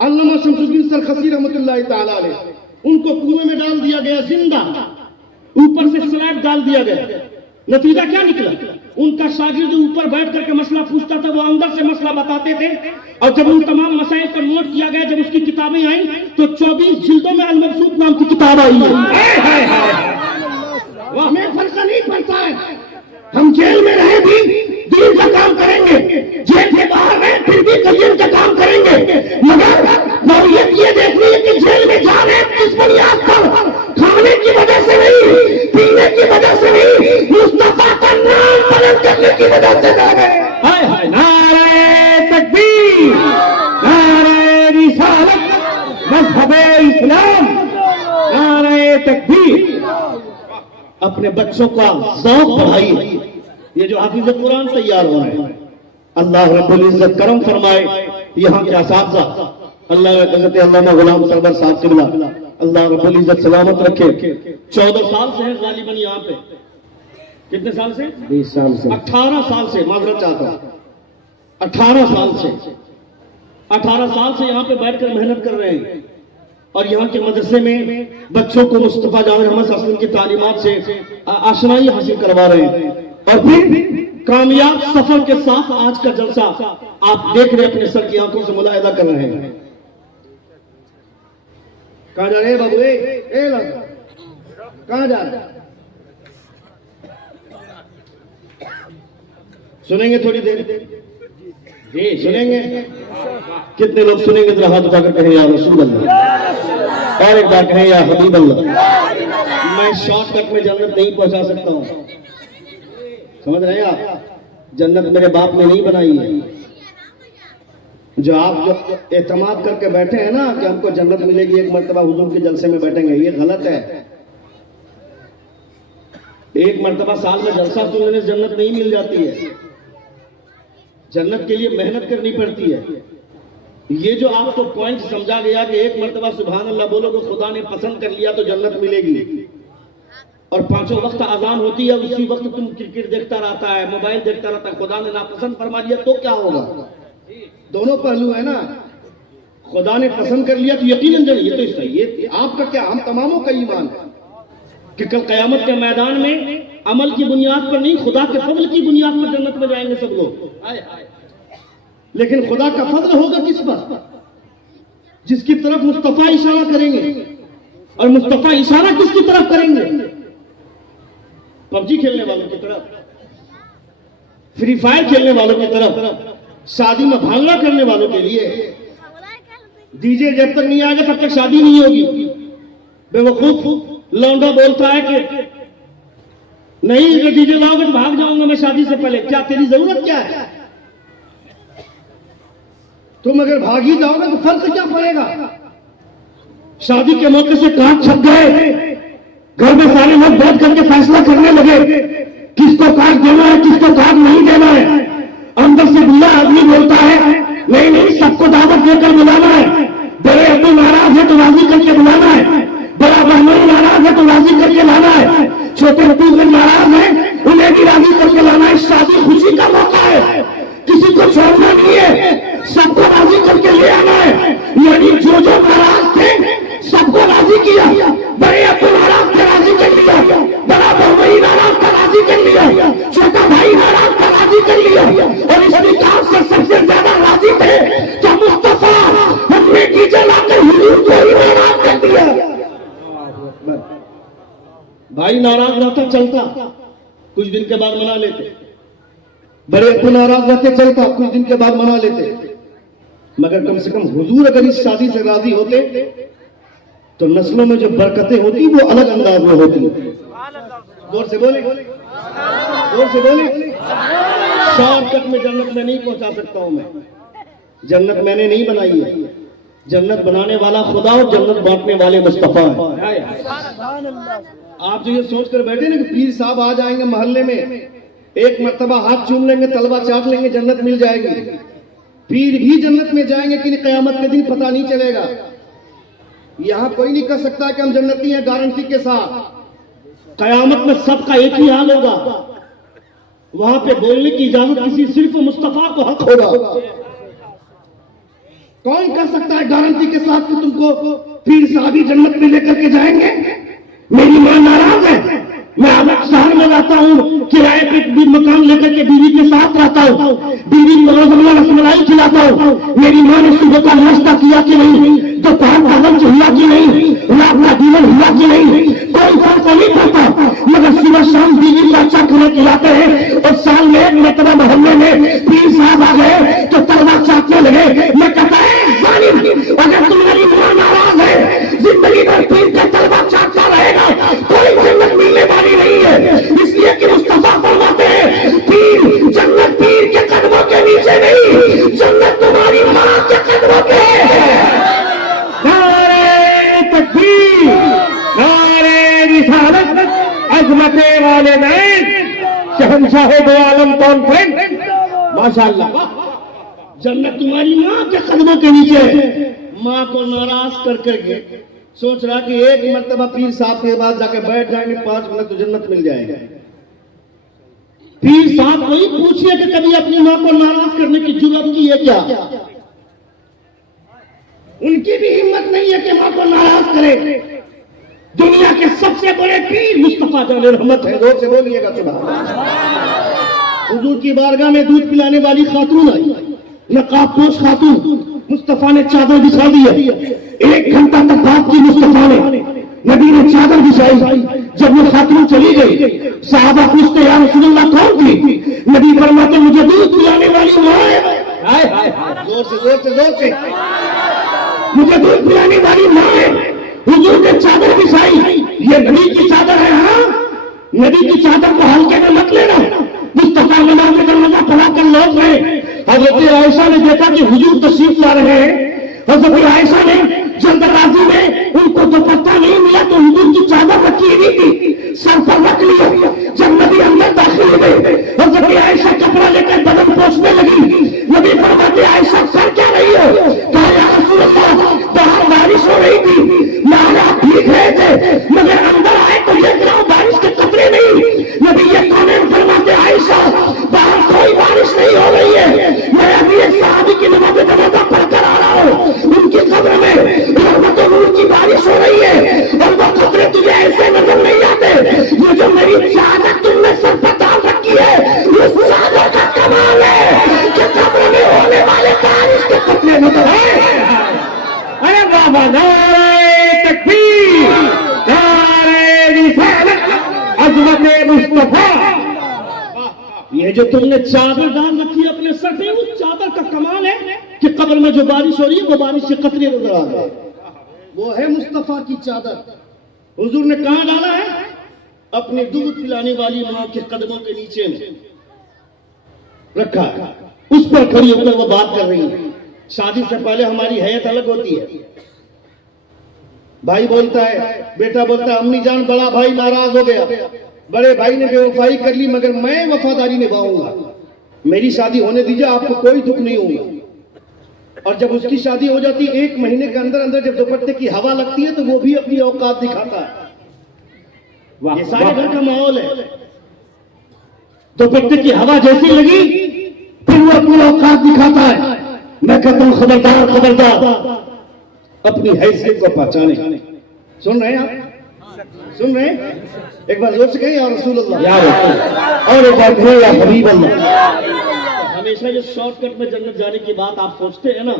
علامہ شمس الدین سرخسی رحمۃ اللہ تعالی علیہ، ان کو کنویں میں ڈال دیا گیا زندہ، اوپر سے سلیب ڈال دیا گیا. نتیجہ کیا نکلا؟ ان کا شاگرد اوپر بیٹھ کر کے مسئلہ پوچھتا تھا، وہ اندر سے مسئلہ بتاتے تھے. اور جب ان تمام مسائل پر نوٹ کیا گیا، جب اس کی کتابیں آئیں تو 24 جلدوں میں المبسوط نام کی کتاب آئی ہے. ہمیں فرق نہیں پڑتا ہے، ہم جیل میں رہے بھی دین کا کام کریں گے، جیل کے باہر رہے پھر بھی دین کا کام کریں گے. مگر نوعیت یہ دیکھنی ہے کہ جیل میں جا رہے کس بنیاد پر؟ کھانے کی وجہ سے نہیں، پینے کی وجہ سے نہیں، مصطفیٰ کا نام بلند کرنے کی وجہ سے جا رہے. نعرہ تکبیر، نعرہ رسالت، مذہب اسلام، نعرہ تکبیر. اپنے بچوں کا ذوق بڑھائیے. یہ جو حافظ قرآن تیار ہو رہے ہیں، اللہ رب العزت کرم فرمائے. یہاں کے اساتذہ اللہ حضرت علامہ غلام سرور صاحب قبلہ اللہ رب العزت سلامت رکھے. 14 سال سے ہیں غالباً یہاں پہ. کتنے سال سے؟ 20 سال سے. 18 سال سے، معذرت چاہتا ہوں، 18 سال سے 18 سال سے یہاں پہ بیٹھ کر محنت کر رہے ہیں اور یہاں کے مدرسے میں بچوں کو مصطفیٰ جان محمد صلی اللہ علیہ وسلم کی تعلیمات سے آشنائی حاصل کروا رہے ہیں، اور پھر کامیاب سفر کے ساتھ آج کا جلسہ آپ دیکھ رہے اپنے سر کی آنکھوں سے ملاحظہ کر رہے ہیں۔ کہاں جا رہے ہیں بابو؟ اے لڑکا کہاں جا رہے ہیں؟ سنیں گے تھوڑی دیر؟ جی سنیں گے؟ کتنے لوگ سنیں گے؟ ذرا ہاتھ اٹھا کر کہیں یا رسول اللہ، اور ایک بار کہیں یا حبیب اللہ۔ میں شارٹ کٹ میں جنت نہیں پہنچا سکتا ہوں، سمجھ رہے ہیں آپ؟ جنت میرے باپ نے نہیں بنائی ہے۔ جو آپ جو اعتماد کر کے بیٹھے ہیں نا کہ ہم کو جنت ملے گی ایک مرتبہ حضور کے جلسے میں بیٹھیں گے، یہ غلط ہے۔ ایک مرتبہ سال میں جلسہ سننے سے جنت نہیں مل جاتی ہے، جنت کے لیے محنت کرنی پڑتی ہے۔ یہ جو آپ کو پوائنٹ سمجھا گیا کہ ایک مرتبہ سبحان اللہ بولو کہ خدا نے پسند کر لیا تو جنت ملے گی، اور 5 وقت اذان ہوتی ہے اسی وقت تم کرکٹ دیکھتا رہتا ہے، موبائل دیکھتا رہتا ہے، خدا نے ناپسند فرما لیا تو کیا ہوگا؟ دونوں پہلو ہے نا، خدا نے پسند کر لیا تو یقیناً یہ تو صحیح ہے۔ آپ کا کیا، ہم تماموں کا ایمان ہے کہ کل قیامت کے میدان میں عمل کی بنیاد پر نہیں، خدا کے فضل کی بنیاد پر جنت میں جائیں گے سب لوگ۔ لیکن خدا کا فضل ہوگا کس پر؟ جس کی طرف مصطفیٰ اشارہ کریں گے، اور مصطفیٰ اشارہ کس کی طرف کریں گے؟ پب جی کھیلنے والوں کی طرف، فری فائر کھیلنے والوں کی طرف، شادی میں بھانگڑا کرنے والوں کے لیے۔ ڈی جے جب تک نہیں آئے گا تب تک شادی نہیں ہوگی۔ بے وقوف لونڈا بولتا ہے کہ نہیں ڈی جے لاؤ گے تو بھاگ جاؤں گا میں شادی سے پہلے۔ کیا تیری ضرورت کیا ہے؟ تم اگر بھاگ ہی جاؤ گے تو فرق کیا پڑے گا؟ شادی کے موقع سے کارڈ چھپ گئے، گھر میں سارے لوگ بیٹھ کر کے فیصلہ کرنے لگے کس کو کارڈ دینا ہے کس کو کارڈ نہیں دینا ہے۔ اندر سے بلا آدمی بولتا ہے نہیں سب کو دعوت دے کر بلانا ہے، بڑے ابو ناراض ہے تو راضی کر کے بلانا ہے، بڑا بہنوئی ناراض ہے تو راضی کر کے لانا ہے، چھوٹے ابو ناراض ہیں انہیں بھی راضی کر کے لانا ہے۔ شادی خوشی کا موقع ہے، کسی کو چھوڑنا نہیں ہے، سب کو راضی کر کے لے آنا ہے۔ یعنی جو ناراض تھے سب کو راضی کیا، بڑے ابو ناراض تھے راضی کر لیا، بڑا بہنوئی ناراض تھا راضی کر لیا، چھوٹا بھائی ناراض تھا راضی کر لیا، اور اس نکاح سے سب سے زیادہ راضی تھے تو مصطفیٰ ہم نے ڈی جے لا کر حضور کو ہی ناراض کر دیا۔ بھائی ناراض رہتا چلتا، کچھ دن کے بعد منا لیتے، بڑے ابو ناراض رہتے چلتا، کچھ دن کے بعد منا لیتے، مگر کم سے کم حضور اگر اس شادی سے راضی ہوتے تو نسلوں میں جو برکتیں ہوتی وہ الگ انداز میں ہوتی۔ زور سے بولے، زور سے بولے۔ شارٹ کٹ میں جنت میں نہیں پہنچا سکتا ہوں میں، جنت میں نے نہیں بنائی ہے، جنت بنانے والا خدا اور جنت بانٹنے والے مصطفیٰ ہیں۔ آپ جو یہ سوچ کر بیٹھے نا کہ پیر صاحب آ جائیں گے محلے میں، ایک مرتبہ ہاتھ چوم لیں گے تلوا چاٹ لیں گے جنت مل جائے گی، پیر بھی جنت میں جائیں گے کہ قیامت کے دن پتہ نہیں چلے گا۔ یہاں کوئی نہیں کہہ سکتا کہ ہم جنتی ہیں گارنٹی کے ساتھ، قیامت میں سب کا ایک ہی حال ہوگا، وہاں پہ بولنے کی اجازت کسی صرف مصطفیٰ کو حق ہوگا۔ کون کہہ سکتا ہے گارنٹی کے ساتھ کہ تم کو پیر صاحبی جنت میں لے کر کے جائیں گے؟ میری ماں ناراض ہے، میں الگ شہر میں رہتا ہوں، کرائے پہ بھی مکان لے کر کے بیوی کے ساتھ رہتا ہوں، بیوی روزانہ رس ملائی کھلاتا ہوں، میری ماں نے صبح کا ناشتہ کیا کہ نہیں، دوپہر کا لنچ ہوا کہ نہیں، رات کا ڈنر ہوا کہ نہیں، کوئی فرق نہیں پڑتا، مگر صبح شام بیوی کو اچھا کھانا کھلاتے ہیں، اور سال میں ایک مرتبہ محلے میں پیر صاحب آ گئے تو تلوا چاٹنے لگے۔ میں کہتا ہے اگر تمہاری ماں ناراض ہے زندگی بھر پیر کا تلوا چاٹتا رہے گا، کوئی جنت ملنے والی نہیں ہے، اس لیے کہ مصطفیٰ فرماتے ہیں پیر جنت پیر کے قدموں کے نیچے نہیں، جنت تمہاری ماں کے قدموں کے ہے۔ نعرہ تکبیر، نعرہ رسالت، عظمت والدین، شہنشاہ دو عالم کانفرنس، ماشاءاللہ جنت تمہاری ماں کے قدموں کے نیچے ہے۔ ماں کو ناراض کر کے سوچ رہا کہ ایک مرتبہ پیر صاحب کے بعد جا کے بیٹھ جائیں گے 5 منٹ تو جنت مل جائے گا۔ پیر صاحب کو ہی پوچھئے کہ کبھی اپنی ماں کو ناراض کرنے کی جرات کی ہے کیا؟ ان کی بھی ہمت نہیں ہے کہ ماں کو ناراض کرے. دنیا کے سب سے بڑے پیر مصطفیٰ جان رحمت ہے. زور سے بولیے گا سبحان اللہ. حضور کی بارگاہ میں دودھ پلانے والی خاتون آئی, نقاب پوش خاتون. مصطفیٰ نے چادر بچھا دی. 1 گھنٹہ تک بات کی مصطفیٰ نے. نبی نے چادر بچھائی. جب وہ خاتون چلی گئی, صحابہ پوچھتے یا رسول اللہ کون تھی؟ نبی فرماتے مجھے دودھ پلانے والی ماں ہے. زور سے زور سے زور سے, مجھے دودھ پلانے والی ماں ہے. حضور نے چادر بچھائی. یہ نبی کی چادر ہے. ہاں, نبی کی چادر کو ہلکے میں مت لینا. مصطفیٰ نماز میں دروازہ پڑھا کر لوٹ گئے. حضرت عائشہ نے دیکھا کہ حضور تشریف لا رہے ہیں. حضرت عائشہ نے جلد بازی میں ان کو دوپٹہ نہیں ملا تو حضور کی چادر رکھی ہوئی تھی, سر پر رکھ لیا. جب نبی اندر داخل ہوئے, حضرت عائشہ کپڑا لے کر بدن پوچھنے لگی. نبی فرماتے عائشہ کر کیا رہی ہو؟ کہا یا رسول اللہ باہر بارش ہو رہی تھی, آپ بھیگ رہے تھے, مگر اندر آئے تو دیکھ رہا ہوں بارش کے قطرے نہیں. نبی یہ کامنٹ فرماتے عائشہ باہر کوئی بارش نہیں ہو رہی ہے, میں ابھی ایک صحابی کی نماز جنازہ پڑھ کر آ رہا ہوں. ان کی قبر میں رحمت و نور کی بارش ہو رہی ہے اور وہ قطرے تجھے ایسے نظر نہیں آتے. یہ جو میری چادر تم نے سر پر ڈال رکھی ہے, اس چادر کا کمال ہے کہ قبر میں ہونے والے بارش کے قطرے نظر آئے. ارے بابا نعرہ تکبیر, نعرہ رسالت, عظمت مصطفیٰ. یہ جو تم نے چادر ڈال رکھی ہے اپنے سر پہ, اس چادر کا کمال ہے کہ قبر میں جو بارش ہو رہی ہے وہ بارش کے قطرے نظر آ رہے ہیں. وہ ہے مصطفیٰ کی چادر. حضور نے کہاں ڈالا ہے؟ اپنے دودھ پلانے والی ماں کے قدموں کے نیچے میں رکھا ہے. اس پر کھڑی ہو کر وہ بات کر رہی ہیں. شادی سے پہلے ہماری حیت الگ ہوتی ہے. بھائی بولتا ہے, بیٹا بولتا ہے امی جان بڑا بھائی ناراض ہو گیا, بڑے بھائی نے بے وفائی کر لی مگر میں وفاداری نبھاؤں گا, میری شادی ہونے دیجیے, آپ کو کوئی دکھ نہیں ہوگا. اور جب اس کی شادی ہو جاتی 1 مہینے کے اندر اندر جب دوپٹے کی ہوا لگتی ہے تو وہ بھی اپنی اوقات دکھاتا ہے. یہ سارے گھر کا ماحول ہے. دوپٹے کی ہوا جیسی لگی پھر وہ اپنی اوقات دکھاتا ہے. میں کہتا ہوں خبردار خبردار, اپنی حیثیت کو پہچانے. سن رہے ہیں آپ؟ سن رہے ہیں؟ ایک بار زور سے کہیں یا رسول اللہ, اور ایک بار کہیں یا حبیب اللہ. ہمیشہ یہ شارٹ کٹ میں جنت جانے کی بات آپ سوچتے ہیں نا,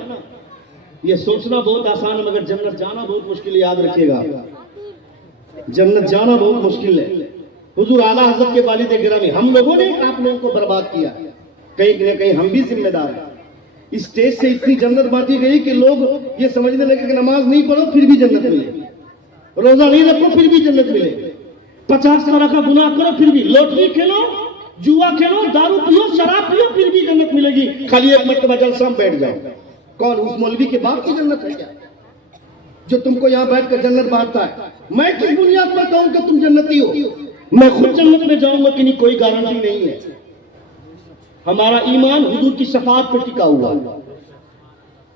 یہ سوچنا بہت آسان ہے مگر جنت جانا بہت مشکل ہے. یاد رکھیے گا, جنت جانا بہت مشکل ہے. حضور اعلیٰ حضرت کے والد گرامی, ہم لوگوں نے آپ لوگوں کو برباد کیا, کہیں نہ کہیں ہم بھی ذمہ دار ہیں. اسٹیج سے اتنی جنت بانٹی گئی کہ لوگ یہ سمجھنے لگے کہ نماز نہیں پڑھو پھر بھی جنت ملے, روزہ نہیں رکھو پھر بھی جنت ملے, 50 طرح کا گناہ کرو پھر بھی, لوٹری کھیلو, جوا کھیلو, دارو پیو, شراب پیو, پھر بھی جنت ملے گی. خالی ایک مرتبہ جلسہ میں بیٹھ جاؤ. کون اس مولوی کے باپ کی جنت ہے کیا جو تم کو یہاں بیٹھ کر جنت بانٹتا ہے؟ میں کس بنیاد پر کہوں کہ تم جنتی ہو؟ میں خود جنت میں جاؤں گا کہ نہیں کوئی گارنٹی نہیں ہے. ہمارا ایمان حضور کی شفاعت پر ٹکا ہوا.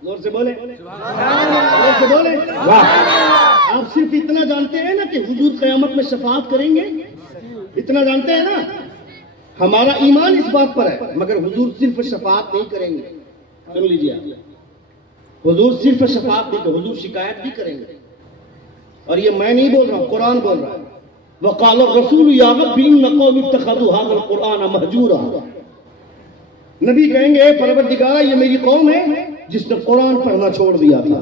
زور سے بولے, زور سے بولے. آپ صرف اتنا جانتے ہیں نا کہ حضور قیامت میں شفاعت کریں گے, اتنا جانتے ہیں نا. ہمارا ایمان اس بات پر ہے مگر حضور صرف شفاعت نہیں کریں گے. سن لیجیے آپ, حضور صرف شفاعت نہیں کریں, حضور شکایت بھی کریں گے. اور یہ میں نہیں بول رہا ہوں, قرآن بول رہا ہے. وقال الرسول یا رب ان قوم اتخذوا هذا القرآن مہجورا. نبی کہیں گے اے پروردگارا یہ میری قوم ہے جس نے قرآن پڑھنا چھوڑ دیا تھا.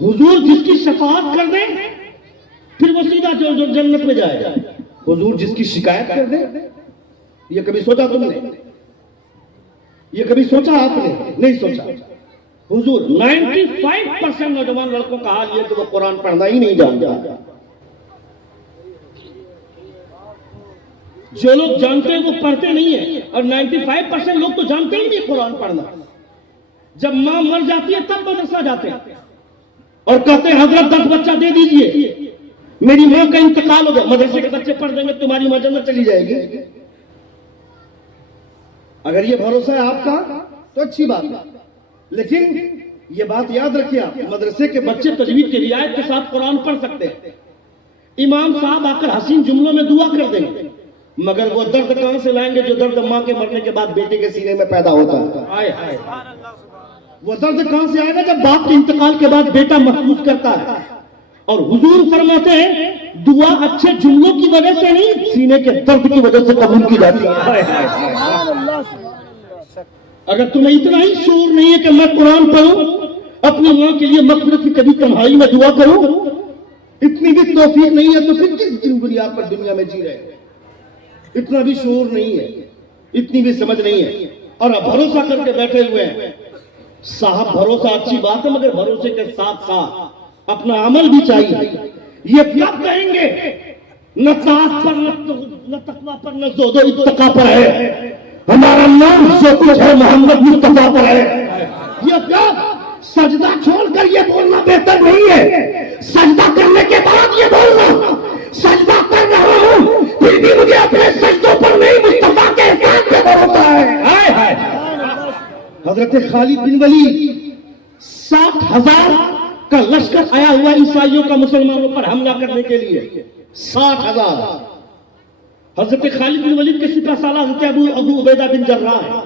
حضور جس کی شفاعت کر دیں پھر وہ سیدھا جو جنت میں جائے گا. حضور جس کی شکایت کر دیں, یہ کبھی سوچا تم نے؟ یہ کبھی سوچا آپ نے؟ نہیں سوچا. حضور 95% نوجوان لڑکوں کا حال یہ کہ وہ قرآن پڑھنا ہی نہیں جانتا. جو لوگ جانتے ہیں وہ پڑھتے نہیں ہیں, اور 95% لوگ تو جانتے ہی نہیں قرآن پڑھنا. جب ماں مر جاتی ہے تب مدرسہ جاتے ہیں اور کہتے ہیں حضرت 10 بچہ دے دیجئے, میری ماں کا انتقال ہو گیا, مدرسے کے بچے پڑھ دیں گے تمہاری ماں جنت چلی جائے گی. اگر یہ بھروسہ ہے آپ کا تو اچھی بات ہے, لیکن یہ بات یاد رکھیے آپ, مدرسے کے بچے تجوید کی رعایت کے ساتھ قرآن پڑھ سکتے ہیں. امام صاحب آ کر حسین جملوں میں دعا کر دیں گے, مگر وہ درد کہاں سے لائیں گے جو درد ماں کے مرنے کے بعد بیٹے کے سینے میں پیدا ہوتا ہے. وہ درد کہاں سے آئے گا جب باپ کے انتقال کے بعد بیٹا محسوس کرتا ہے. اور حضور فرماتے ہیں دعا اچھے جملوں کی وجہ سے نہیں, سینے کے درد کی وجہ سے قبول کی جاتی ہے. اگر تمہیں اتنا ہی شعور نہیں ہے کہ میں قرآن پڑھوں, اپنی ماں کے لیے مغفرت کی کبھی تنہائی میں دعا کروں, اتنی بھی توفیق نہیں ہے تو پھر کس بنیاد پر دنیا میں جی رہے ہیں؟ اتنا بھی شعور نہیں ہے, اتنی بھی سمجھ نہیں ہے, اور اب بھروسہ کر کے بیٹھے ہوئے ہیں. صاحب بھروسہ اچھی بات ہے, مگر بھروسے کے ساتھ ساتھ اپنا عمل بھی چاہیے. یہ کب کہیں گے نہ طاعت پر نہ تقویٰ پر نہ زہد و اتقیٰ پر ہے, ہمارا نام جو کچھ ہے محمد مصطفیٰ پر ہے. یہ کیا سجدہ چھوڑ کر یہ بولنا بہتر نہیں ہے, سجدہ کرنے کے بعد یہ بولنا سجدہ کر رہا ہوں پھر بھی مجھے اپنے سجدوں پر نہیں مصطفیٰ کے احسان پہ بھروسہ ہے. حضرت خالد بن ولید 60,000 کا لشکر آیا ہوا عیسائیوں کا مسلمانوں پر حملہ کرنے کے لیے. 60,000. حضرت خالد بن ولید کے سپہ سالار حضرت ابو عبیدہ بن جراح ہے.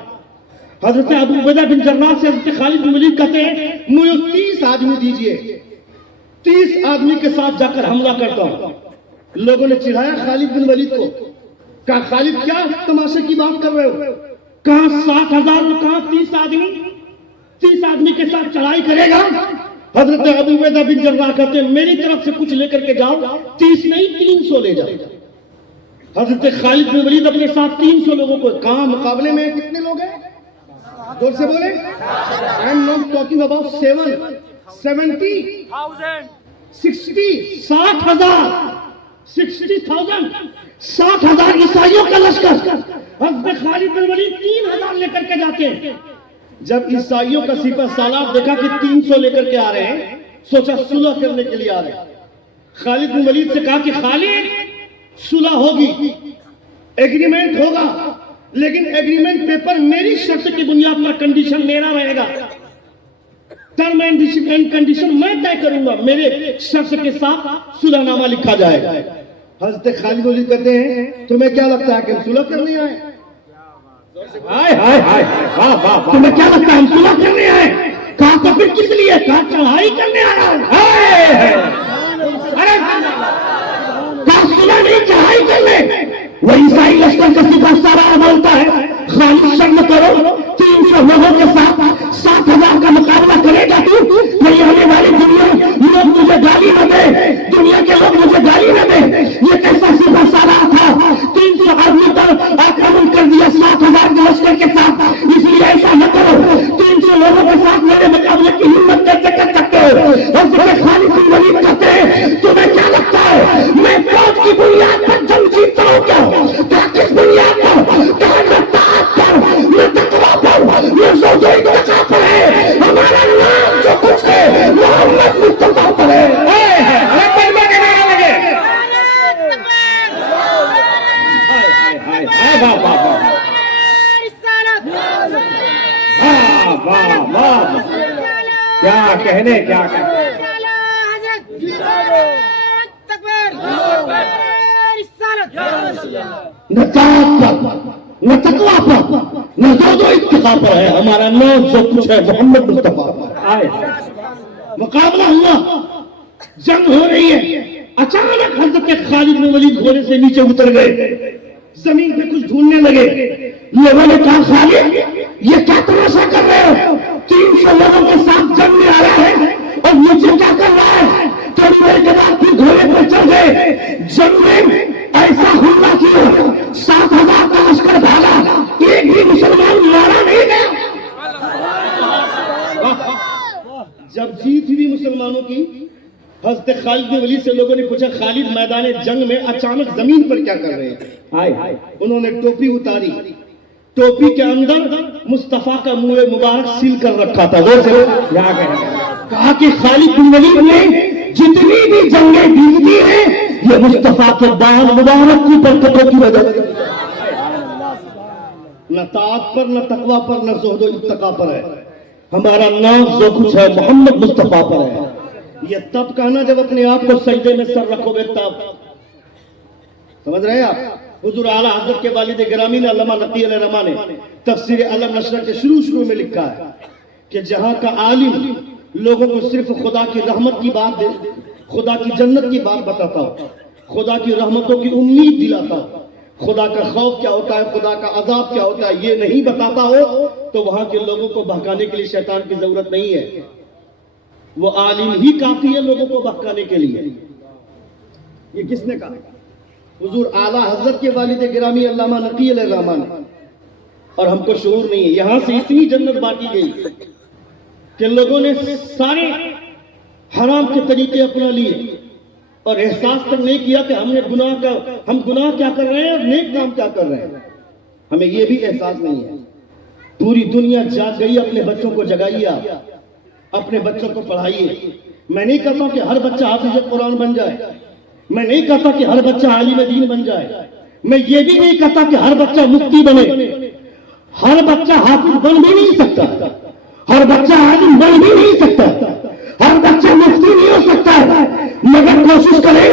حضرت ابو عبیدہ بن جراح سے حضرت خالد بن ولید کہتے ہیں مجھے 30 آدمی دیجئے, 30 آدمی کے ساتھ جا کر حملہ کرتا ہوں. لوگوں نے چڑھایا خالد بن ولید کو, کہا خالد کیا تماشے کی بات کر رہے ہو, کہاں 60,000 کہاں 30 آدمی, 30 آدمی کے ساتھ چڑھائی کرے گا. حضرت ابو عبیدہ بن جراح کہتے ہیں میری طرف سے کچھ لے کر کے جاؤ, 30 نہیں 300 لے جاؤ. حضرت خالد بن ولید اپنے ساتھ 300 لوگوں کو, کہاں مقابلے میں کتنے لوگ ہیں, زور سے بولیں. I am not talking about 70,000 60,000 60,000 عیسائیوں کا لشکر. حضرت خالد بن ولید 3,000 لے کر کے جاتے ہیں. جب عیسائیوں کا سپہ سالار دیکھا کہ 300 لے کر کے آ رہے ہیں, سوچا صلح کرنے کے لیے آ رہے ہیں. خالد بن ولید سے کہا کہ خالد صلح ہوگی, ایگریمنٹ ہوگا, لیکن ایگریمنٹ پیپر میری شرط کی بنیاد پر کنڈیشن میرا رہے گا, ٹرم اینڈ کنڈیشن میں طے کروں گا, میرے شرط کے ساتھ صلح نامہ لکھا جائے گا. حضرت خالد بن ولید کہتے ہیں تمہیں کیا لگتا ہے کہ ہم صلح کرنے آئے, تمہیں کیا لگتا ہے ہم صلح کرنے آئے. کہا تو پھر کس لیے, کہا چڑھائی کرنے آ رہا ہوں. کہا صلح نہیں چڑھائی کرنے. وہ عیسائی لشکر کا سپہ سالار بولتا ہے خالد شرم کرو, 300 لوگوں کے ساتھ 60,000 کا مقابلہ کرے گا تو نہیں آنے والی دنیا لوگ مجھے گالی نہ دے, دنیا کے لوگ مجھے گالی نہ دے. یہ کیسا سپہ سالار تھا, 300 آدمی پر آکرمن کر دیا 60,000 کے لشکر کے ساتھ. اس لیے ایسا نہ کرو, 300 لوگوں کے ساتھ میرے مقابلے کی ہمت کیسے کر سکتے ہو. حضرت خالد بن ولید کہتے ہیں تمہیں کیا لگتا ہے میں فوج کی بنیاد پر جنگ جیتتا ہوں کیا, کس بنیاد پر, نہ طاعت پر نہ تقویٰ پر نہ زہد و اتقیٰ پر ہے. ہمارا نام جو کچھ ہے محمد مصطفیٰ پر ہے. کیا کہنے, کیا کہنے. نہ طاعت پر نہ تقویٰ پر نہ زہد و اتقیٰ پر ہے, ہمارا نام جو کچھ ہے محمد مصطفیٰ پر. مقابلہ ہوا, جنگ ہو رہی ہے. اچانک حضرت خالد بن ولید گھوڑے سے نیچے اتر گئے, زمین پہ کچھ ڈھونڈنے لگے. لوگوں نے کہا خالد یہ کیا تماشا کر رہے ہو, 300 لوگوں کے ساتھ جنگ میں آیا ہے اور نیچے کیا کر رہا ہے. تھوڑی دیر کے بعد پھر گھوڑے پر چڑھ گئے. جنگ میں ایسا حملہ کیا 60,000 کا لشکر بھاگا, ایک بھی مسلمان مارا نہیں گیا. جب جیت ہوئی مسلمانوں کی, حضرت خالد بن ولید سے لوگوں نے پوچھا خالد میدان جنگ میں اچانک زمین پر کیا کر رہے ہیں. انہوں نے ٹوپی اتاری, ٹوپی کے اندر مصطفیٰ کا منہ مبارک سیل کر رکھا تھا. وہ سے کہا کہ خالد بن ولید نے جتنی بھی جنگیں جیتی ہیں یہ مصطفیٰ کے بال مبارک کی برکتوں کی وجہ سے. نہ طاعت پر نہ تقویٰ پر نہ زہد و اتقیٰ پر ہے, ہمارا نام جو کچھ ہے محمد مصطفیٰ پر ہے. یہ تب کہنا جب اپنے آپ کو سجدے میں سر رکھو گے تب. سمجھ رہے ہیں آپ. حضور اعلیٰ حضرت کے والد گرامی نے علامہ نقی علیہ رحمہ نے تفسیر علم نشرہ کے شروع میں لکھا ہے کہ جہاں کا عالم لوگوں کو صرف خدا کی رحمت کی بات دے، خدا کی جنت کی بات بتاتا ہو، خدا کی رحمتوں کی امید دلاتا ہو، خدا کا خوف کیا ہوتا ہے، خدا کا عذاب کیا ہوتا ہے یہ نہیں بتاتا ہو، تو وہاں کے لوگوں کو بہکانے کے لیے شیطان کی ضرورت نہیں ہے، وہ عالم ہی کافی ہے لوگوں کو بہکانے کے لیے۔ یہ کس نے کہا؟ حضور اعلیٰ حضرت کے والد گرامی علامہ نقی علیہ الرحمٰن، اور ہم کو شعور نہیں ہے۔ یہاں سے اتنی جنت بانٹی گئی کہ لوگوں نے سارے حرام کے طریقے اپنا لیے اور احساس تک نہیں کیا کہ ہم گناہ کیا کر رہے ہیں اور نیک کام کیا کر رہے ہیں، ہمیں یہ بھی احساس نہیں ہے۔ پوری دنیا جاگ گئی، اپنے بچوں کو جگائیے، آپ اپنے بچوں کو پڑھائیے۔ میں نہیں کہتا کہ ہر بچہ حافظ قرآن بن جائے، میں نہیں کہتا کہ ہر بچہ عالم دین بن جائے، میں یہ بھی نہیں کہتا کہ ہر بچہ مفتی بنے، ہر بچہ حافظ بن بھی نہیں سکتا، ہر بچہ عالم بن بھی نہیں سکتا، ہر بچہ مفتی نہیں ہو سکتا ہے، مگر کوشش کریں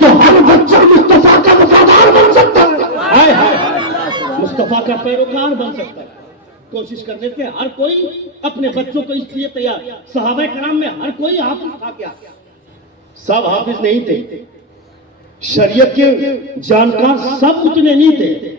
کہ ہر بچہ مصطفیٰ کا وفادار بن سکتا ہے، مصطفیٰ کا پیروکار بن سکتا ہے۔ کوشش کرنے سے ہر کوئی اپنے بچوں کو اس لیے تیار، صحابہ کرام میں ہر کوئی حافظ تھا کیا؟ سب حافظ نہیں تھے، شریعت کے جانکار سب اتنے نہیں تھے،